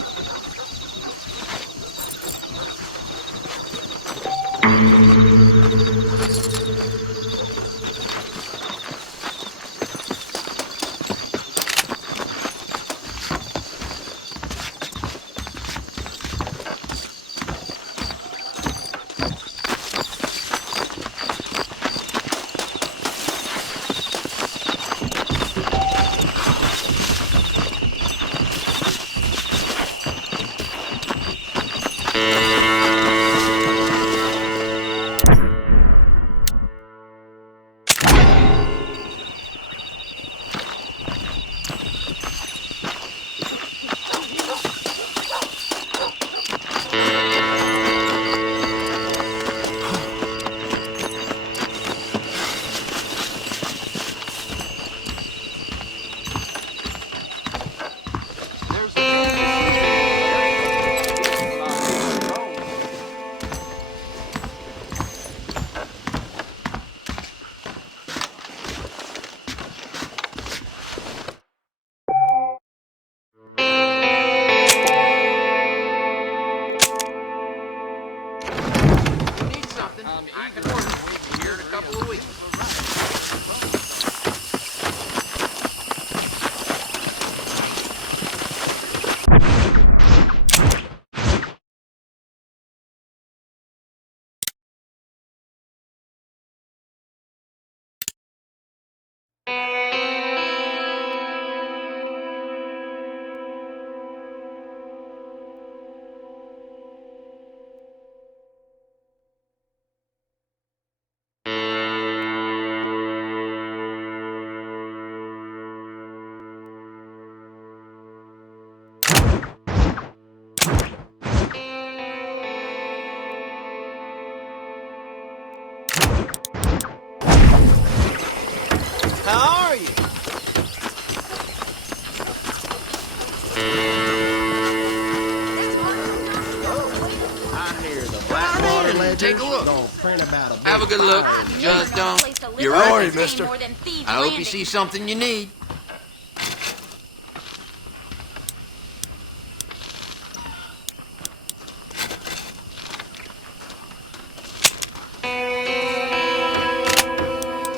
hearing about a big Have a good look. fire. Just don't. You're How are ready. you, mister? I hope you see something you need.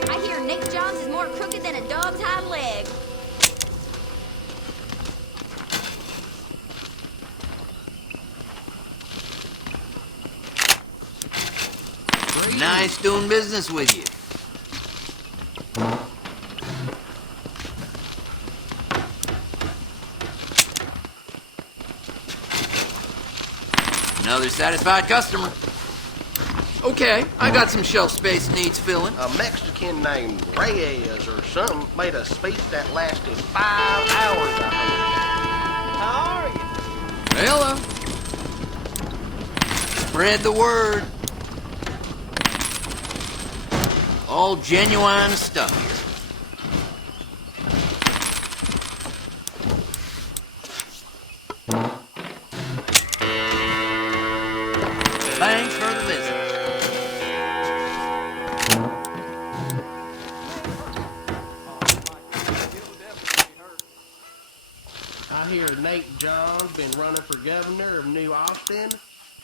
I hear Nick Johns is more crooked than a dog's hind leg. Nice doing business with you. Another satisfied customer. Okay, I got some shelf space needs filling. A Mexican named Reyes or something made a speech that lasted 5 hours, I heard. How are you? Hello. Spread the word. All genuine stuff here. Thanks for the visit. I hear Nate John's been running for governor of New Austin.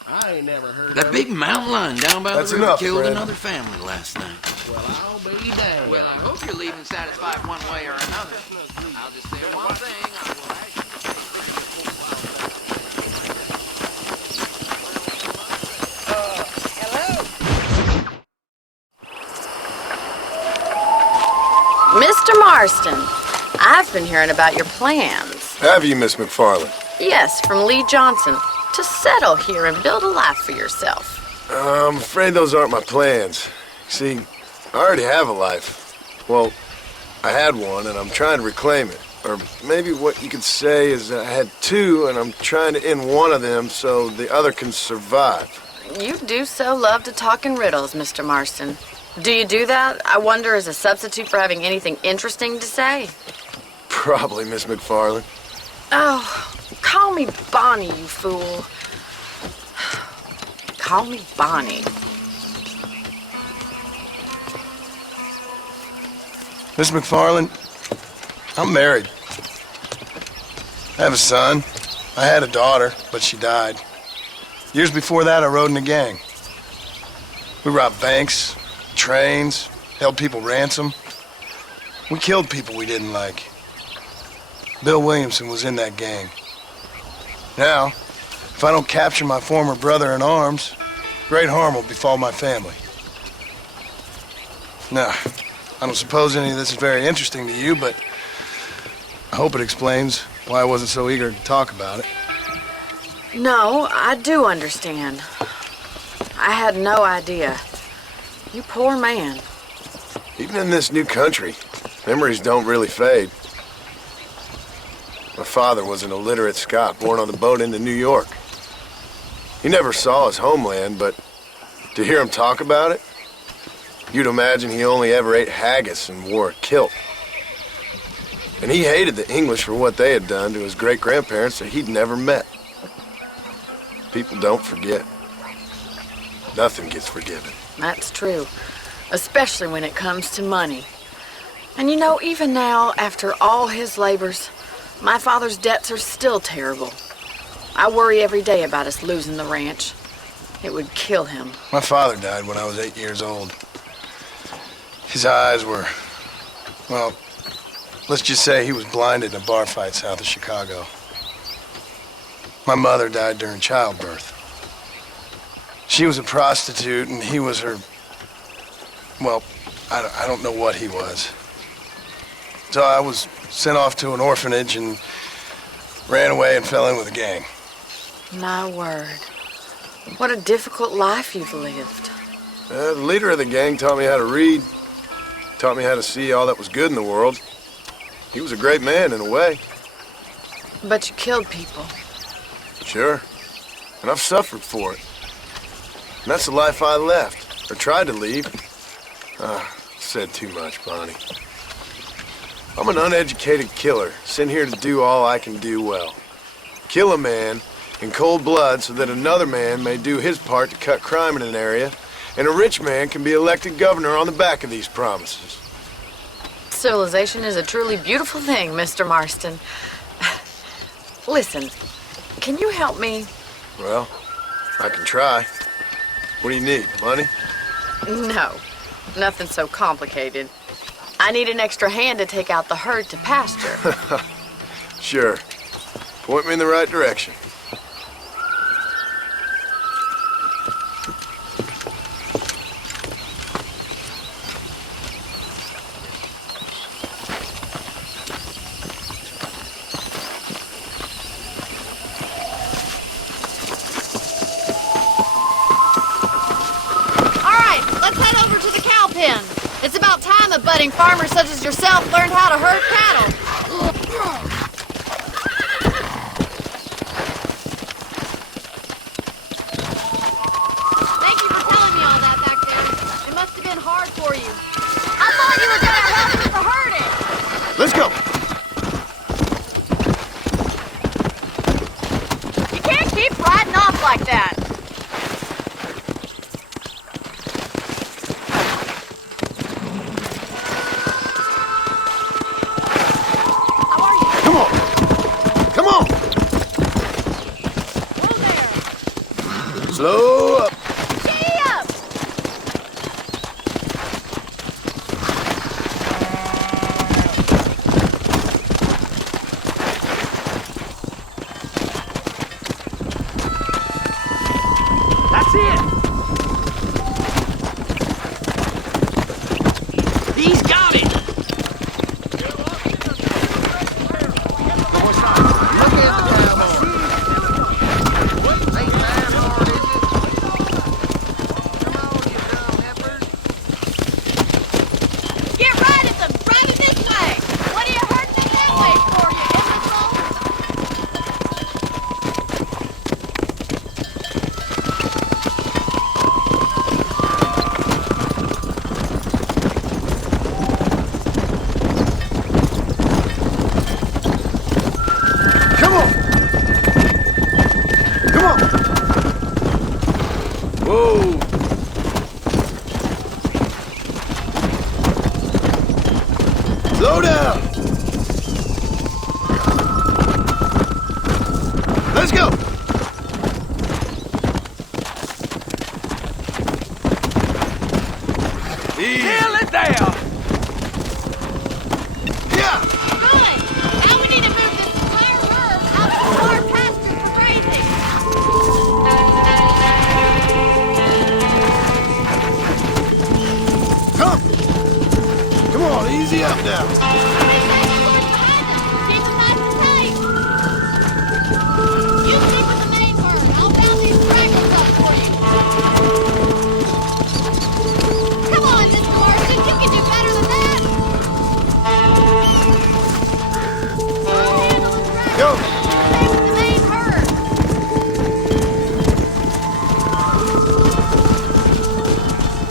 I ain't never heard That of big it. mountain lion down by That's the river enough, killed Fred. another family last night. Well, I'll be damned. Well, I hope you're leaving satisfied one way or another. I'll just say one thing. I will Mr. Marston, I've been hearing about your plans. Have you, Miss McFarland? Yes, from Lee Johnson. To settle here and build a life for yourself. I'm afraid those aren't my plans. See, I already have a life. Well, I had one, and I'm trying to reclaim it. Or maybe what you could say is that I had two, and I'm trying to end one of them so the other can survive. You do so love to talk in riddles, Mr. Marston. Do you do that, I wonder, as a substitute for having anything interesting to say? Probably, Miss McFarland. Oh, call me Bonnie, you fool. Call me Bonnie. Miss McFarland, I'm married. I have a son. I had a daughter, but she died. Years before that, I rode in a gang. We robbed banks, trains, held people ransom. We killed people we didn't like. Bill Williamson was in that gang. Now, if I don't capture my former brother in arms, great harm will befall my family. Now, I don't suppose any of this is very interesting to you, but I hope it explains why I wasn't so eager to talk about it. No, I do understand. I had no idea. You poor man. Even in this new country, memories don't really fade. My father was an illiterate Scot born on the boat into New York. He never saw his homeland, but to hear him talk about it, you'd imagine he only ever ate haggis and wore a kilt. And he hated the English for what they had done to his great-grandparents that he'd never met. People don't forget. Nothing gets forgiven. That's true, especially when it comes to money. And you know, even now, after all his labors, my father's debts are still terrible. I worry every day about us losing the ranch. It would kill him. My father died when I was 8 years old. His eyes were, well, let's just say he was blinded in a bar fight south of Chicago. My mother died during childbirth. She was a prostitute and he was her, well, I don't know what he was. So I was sent off to an orphanage and ran away and fell in with a gang. My word. What a difficult life you've lived. The leader of the gang taught me how to read, taught me how to see all that was good in the world. He was a great man in a way. But you killed people. Sure. And I've suffered for it. And that's the life I left, or tried to leave. Said too much, Bonnie. I'm an uneducated killer, sent here to do all I can do well. Kill a man in cold blood so that another man may do his part to cut crime in an area And a rich man can be elected governor on the back of these promises. Civilization is a truly beautiful thing, Mr. Marston. Listen, can you help me? Well, I can try. What do you need, money? No, nothing so complicated. I need an extra hand to take out the herd to pasture. Sure. Point me in the right direction. It's about time a budding farmer such as yourself learned how to herd cattle. Thank you for telling me all that back there. It must have been hard for you. I thought you were going to help us to herd it. Let's go. You can't keep riding off like that. Slow up. Giddy up! That's it! He's got it! Slow down! Let's go! Nail it down! Yeah! Good! Now we need to move this entire herd out to our pasture for grazing. Come on, easy up now. Keep them nice and tight. You stick with the main herd. I'll round these stragglers up for you. Come on, Mr. Marston. You can do better than that. Slow handle and drag. Go. Stay with the main herd.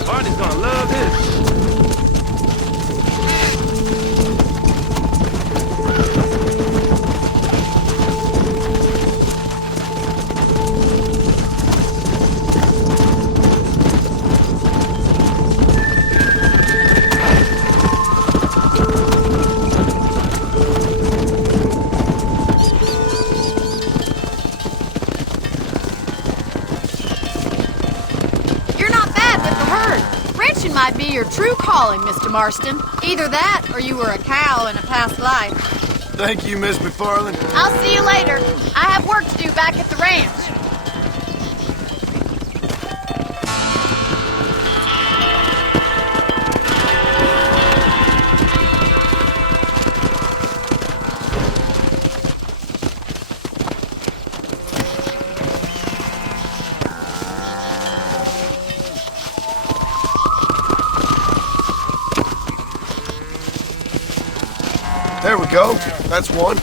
Barney's gonna love this. Might be your true calling, Mr. Marston. Either that, or you were a cow in a past life. Thank you, Miss McFarland. I'll see you later. I have work to do back at the ranch. There we go. That's one.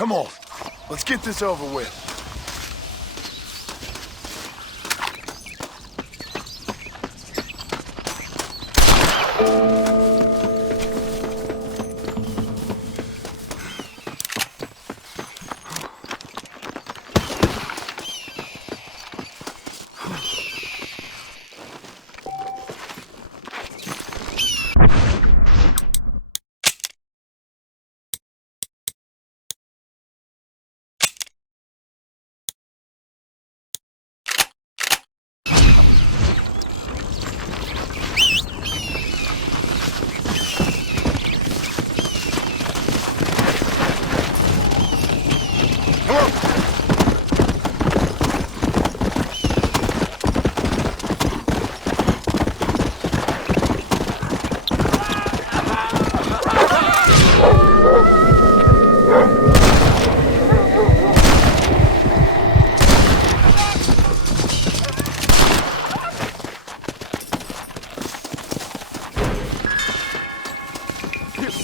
Come on. Let's get this over with.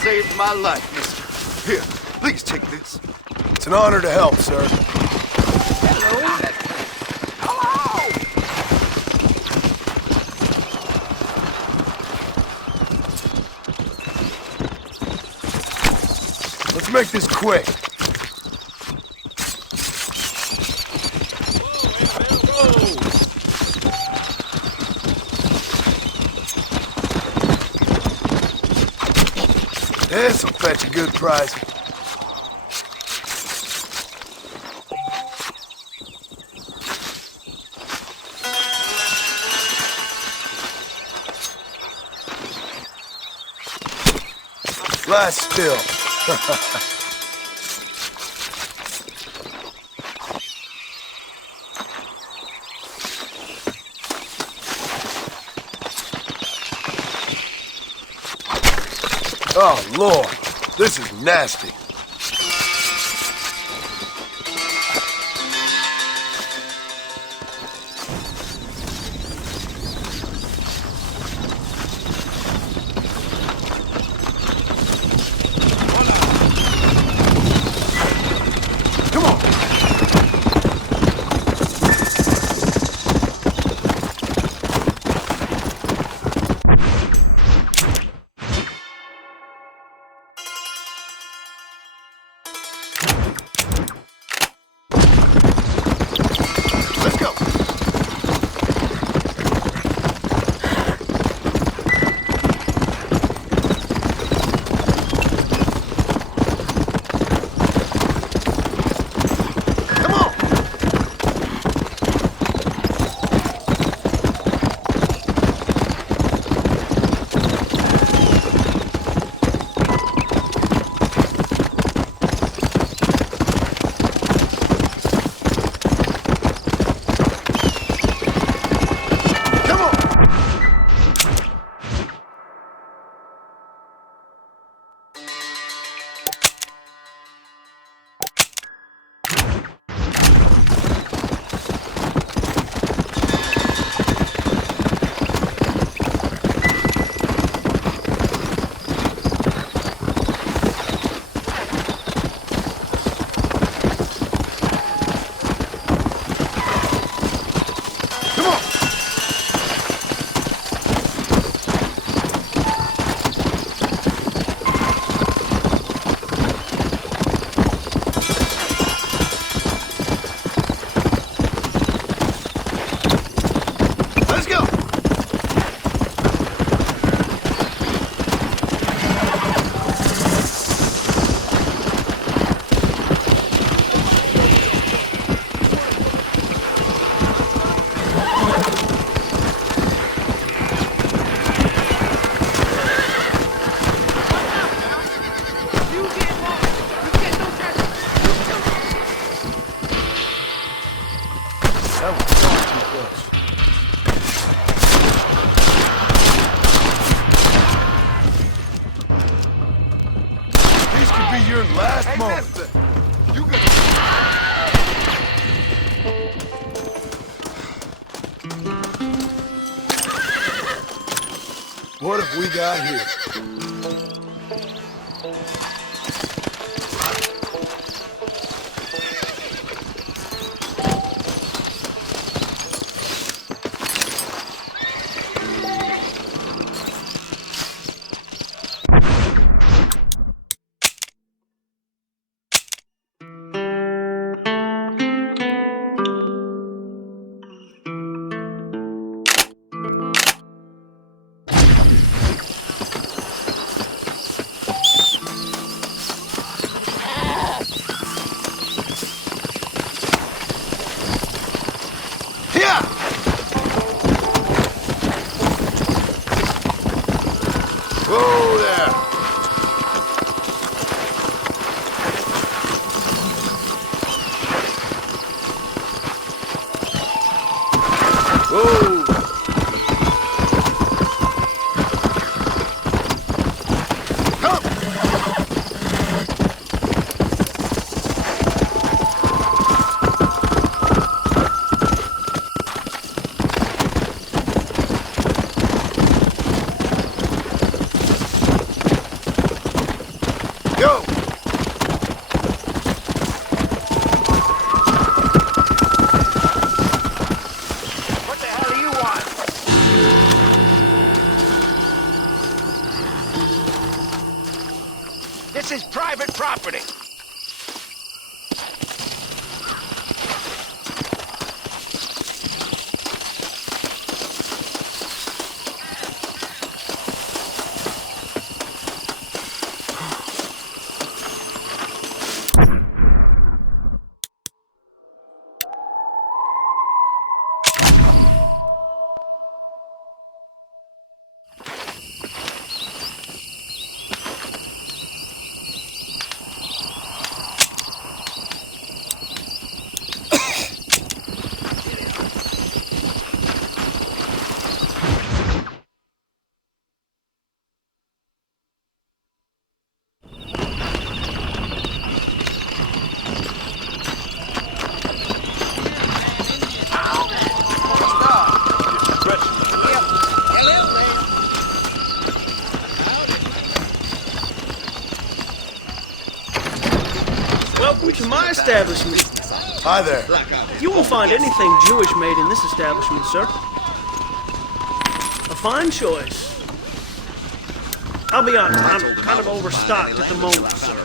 Saved my life, mister. Here, please take this. It's an honor to help, sir. Let's make this quick. This'll fetch a good price. Lie still. Oh, Lord. This is nasty. Your last moment. You What have we got here? This is private property. Welcome to my establishment. Hi there. You won't find anything Jewish made in this establishment, sir. A fine choice. I'll be honest, I'm kind of overstocked at the moment, sir.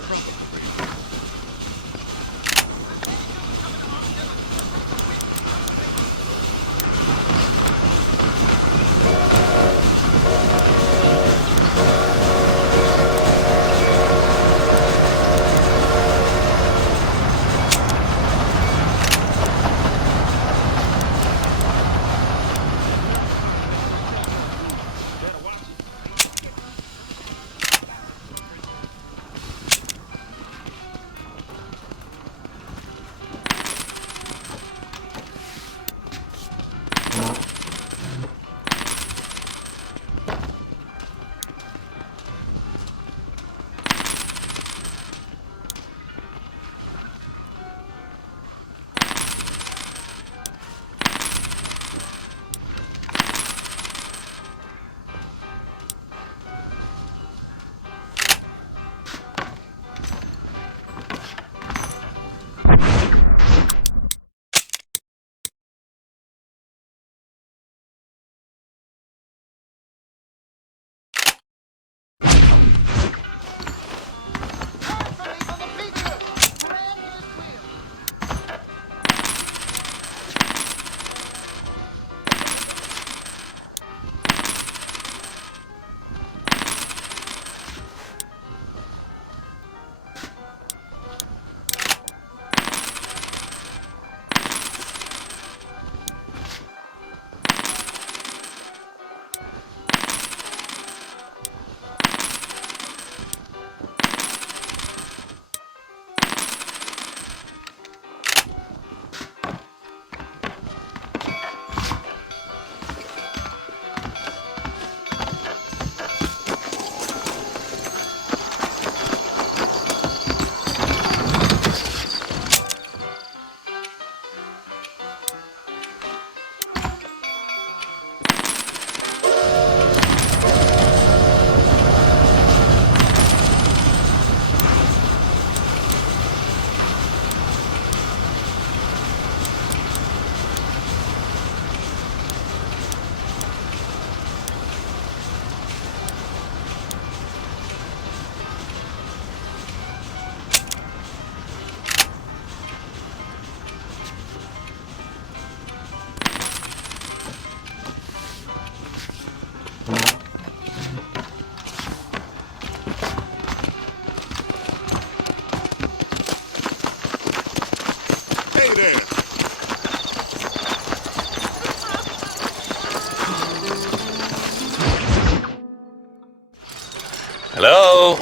Hello?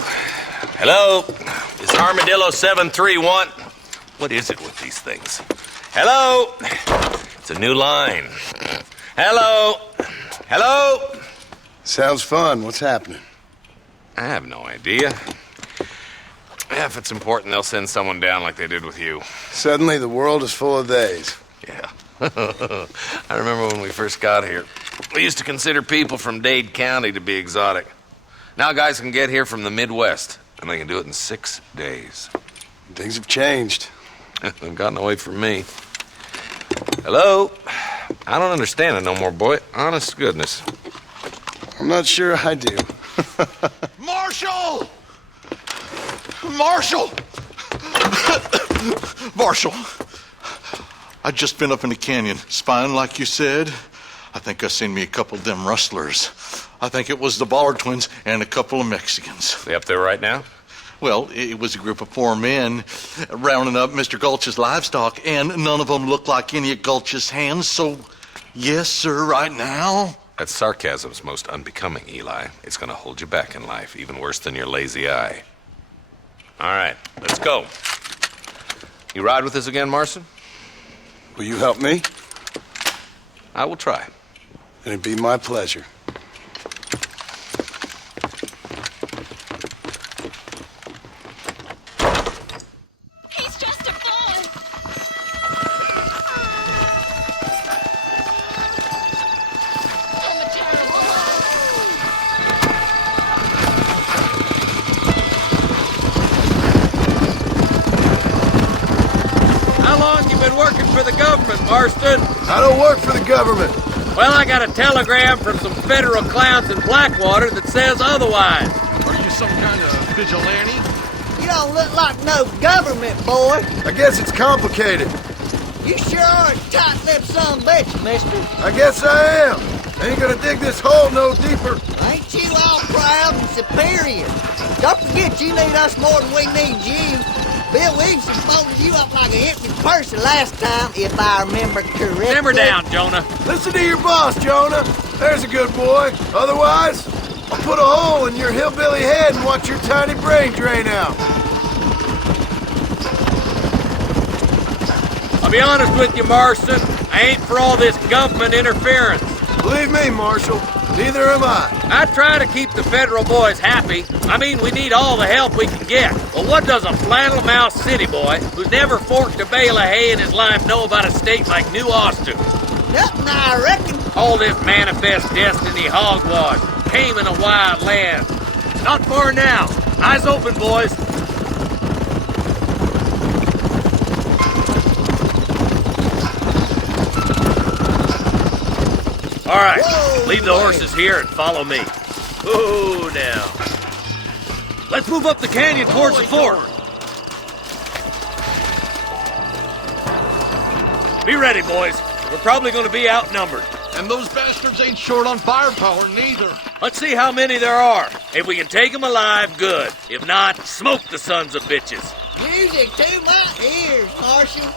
Hello? Is Armadillo 731? What is it with these things? Hello? It's a new line. Hello? Hello? Sounds fun. What's happening? I have no idea. Yeah, if it's important, they'll send someone down like they did with you. Suddenly, the world is full of days. Yeah. I remember when we first got here. We used to consider people from Dade County to be exotic. Now guys can get here from the Midwest, and they can do it in 6 days. Things have changed. They've gotten away from me. Hello? I don't understand it no more, boy. Honest to goodness. I'm not sure I do. Marshal! Marshal! Marshal, I just been up in the canyon, spying like you said. I think I seen me a couple of them rustlers. I think it was the Ballard twins and a couple of Mexicans. They up there right now? Well, it was a group of 4 men rounding up Mr. Gulch's livestock, and none of them looked like any of Gulch's hands, so yes, sir, right now. That sarcasm's most unbecoming, Eli. It's gonna hold you back in life, even worse than your lazy eye. All right, let's go. You ride with us again, Marston? Will you help me? I will try. It'd be my pleasure. He's just a boy. I'm a terrible How long you been working for the government, Marston? I don't work for the government. Well, I got a telegram from some federal clowns in Blackwater that says otherwise. Are you some kind of vigilante? You don't look like no government boy. I guess it's complicated. You sure are a tight-lipped son of a bitch, mister. I guess I am. Ain't gonna dig this hole no deeper. Ain't you all proud and superior? Don't forget you need us more than we need you. Bill Williamson folded you up like an empty purse last time, if I remember correctly. Simmer down, Jonah. Listen to your boss, Jonah. There's a good boy. Otherwise, I'll put a hole in your hillbilly head and watch your tiny brain drain out. I'll be honest with you, Marston. I ain't for all this government interference. Believe me, Marshal, neither am I. I try to keep the federal boys happy. I mean, we need all the help we can get. But what does a flannel-mouthed city boy who's never forked a bale of hay in his life know about a state like New Austin? Nothing, I reckon. All this manifest destiny hogwash, taming a wild land. Not far now. Eyes open, boys. All right, leave the horses here and follow me. Ooh, now. Let's move up the canyon towards the fort. Be ready, boys. We're probably going to be outnumbered. And those bastards ain't short on firepower, neither. Let's see how many there are. If we can take them alive, good. If not, smoke the sons of bitches. Music to my ears, Marshal.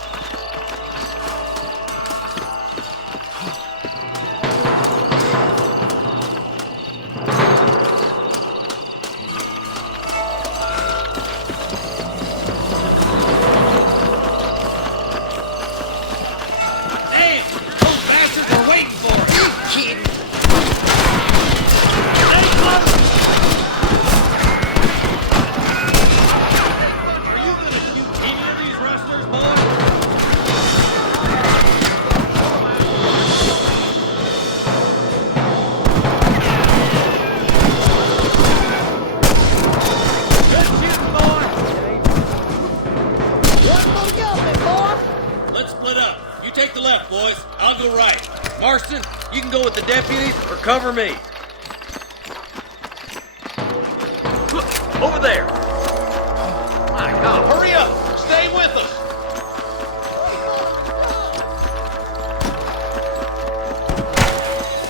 Marston, you can go with the deputies or cover me. Over there. My God, hurry up! Stay with us!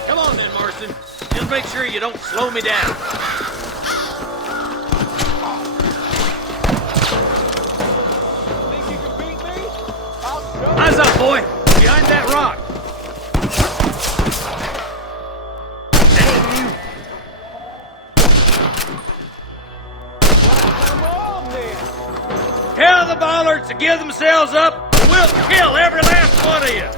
Come on then, Marston. Just make sure you don't slow me down. Think you can beat me? Eyes up, boy. Behind that rock. Tell the Ballards to give themselves up, or we'll kill every last one of you.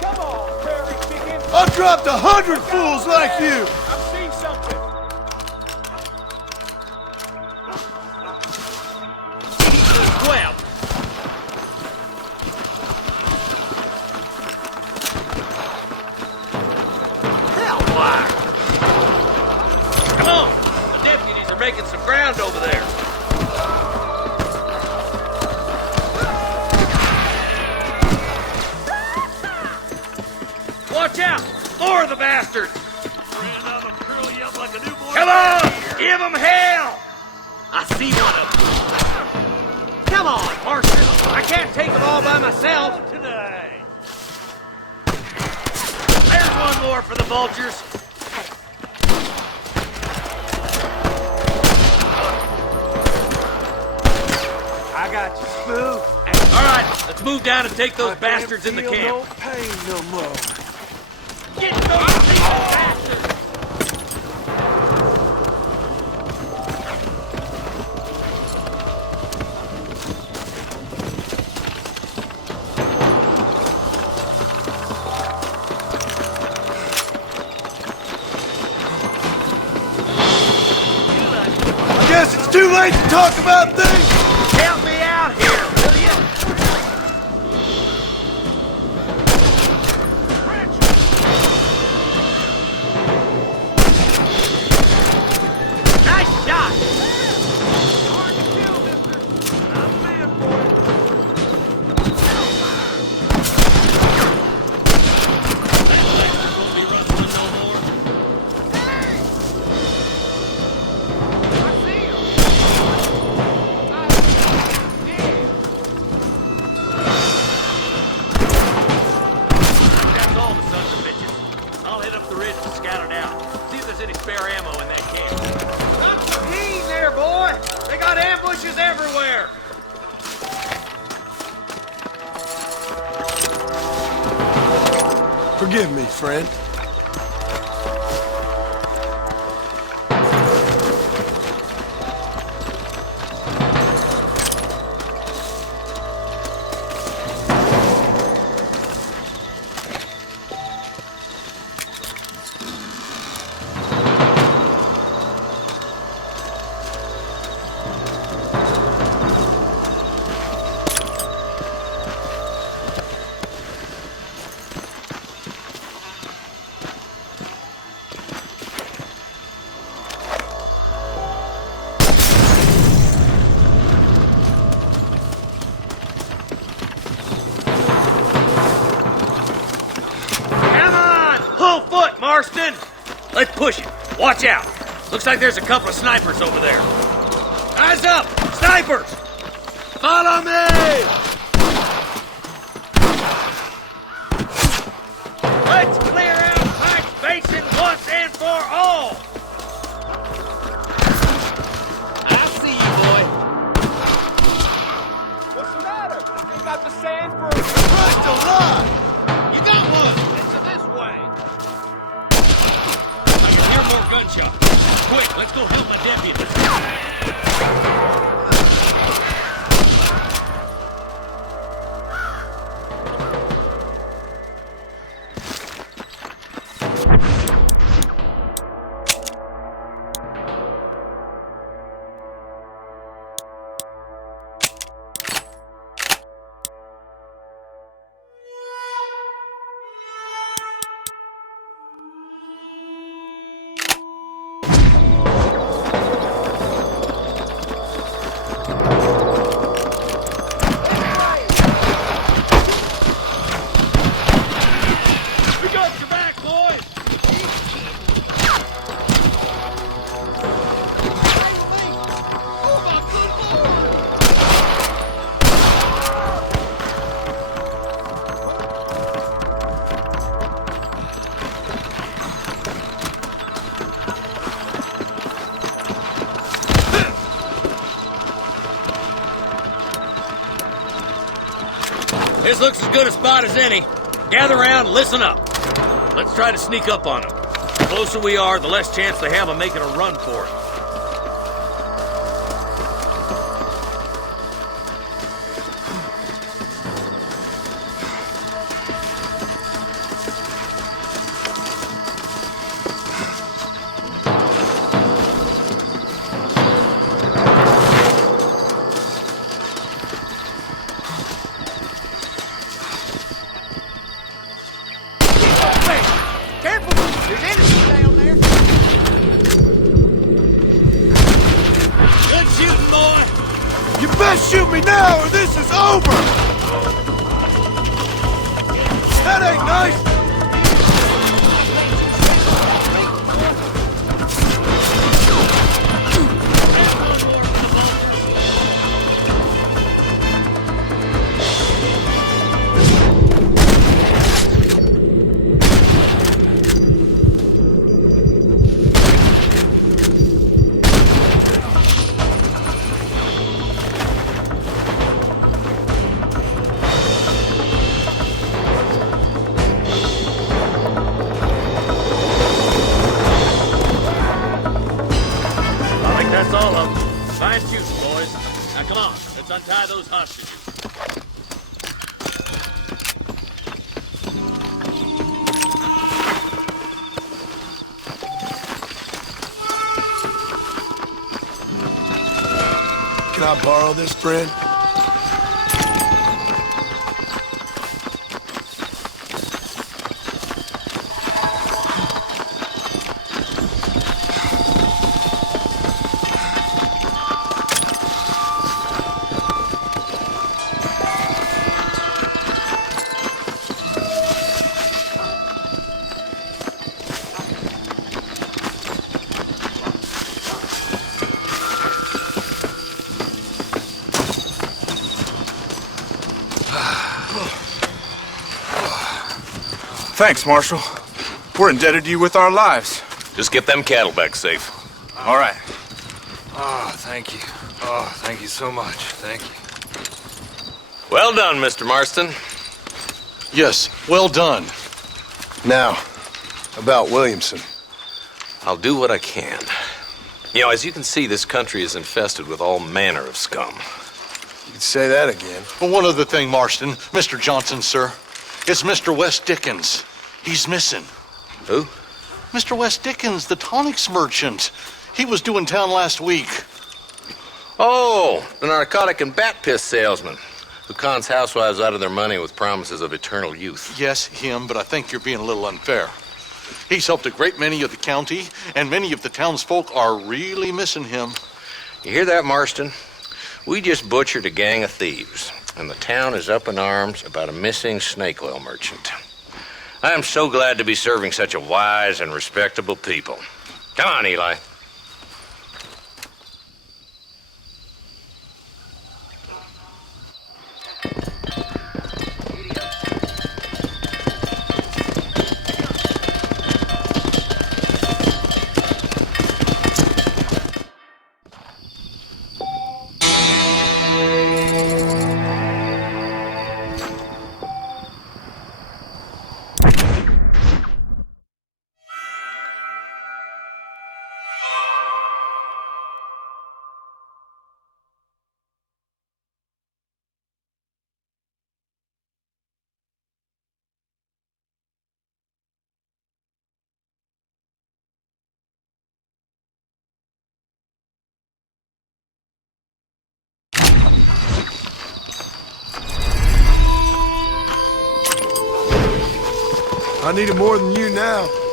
Come on, prairie chicken. I've dropped 100 fools like you. I've seen something. Well. Hellfire. Come on. The deputies are making some ground over there. Watch out! More of the bastards! Come on! Give them hell! I see one of them. Come on, Marston. I can't take them all by myself. Today. There's one more for the vultures. I got you, Spoo. All right, let's move down and take those bastards in the camp. No pain no more. Get those bastards! I guess it's too late to talk about things. Help me out here, will you? Nice shot! Hard to kill, mister. I'm a man for it. That's all the sons of bitches. I'll head up the ridge and scout it out. See if there's any spare ammo in that camp. Not some heat there, boy. They got ambushes everywhere. Forgive me, friend. Come on! Full foot, Marston! Let's push it. Watch out. Looks like there's a couple of snipers over there. Eyes up! Snipers! Follow me! Let's clear out Pike's Basin once and for all! I see you, boy. What's the matter? You got the sand for Christ alive! You got one! It's this way. I can hear more gunshots. Quick, let's go help my deputy. We got your back, boys! This looks as good a spot as any. Gather around, listen up. Let's try to sneak up on them. The closer we are, the less chance they have of making a run for it. Careful! There's enemies down there! Good shooting, boy! You best shoot me now or this is over! That ain't nice! come on. Let's untie those hostages. Can I borrow this, friend? Thanks, Marshal. We're indebted to you with our lives. Just get them cattle back safe. All right. Oh, thank you. Oh, thank you so much. Thank you. Well done, Mr. Marston. Yes, well done. Now, about Williamson. I'll do what I can. You know, as you can see, this country is infested with all manner of scum. You could say that again. Well, one other thing, Marston. Mr. Johnson, sir. It's Mr. West Dickens. He's missing. Who? Mr. West Dickens, the tonics merchant. He was due in town last week. Oh, the narcotic and bat piss salesman who cons housewives out of their money with promises of eternal youth. Yes, him, but I think you're being a little unfair. He's helped a great many of the county, and many of the townsfolk are really missing him. You hear that, Marston? We just butchered a gang of thieves, and the town is up in arms about a missing snake oil merchant. I am so glad to be serving such a wise and respectable people. Come on, Eli. I need it more than you now.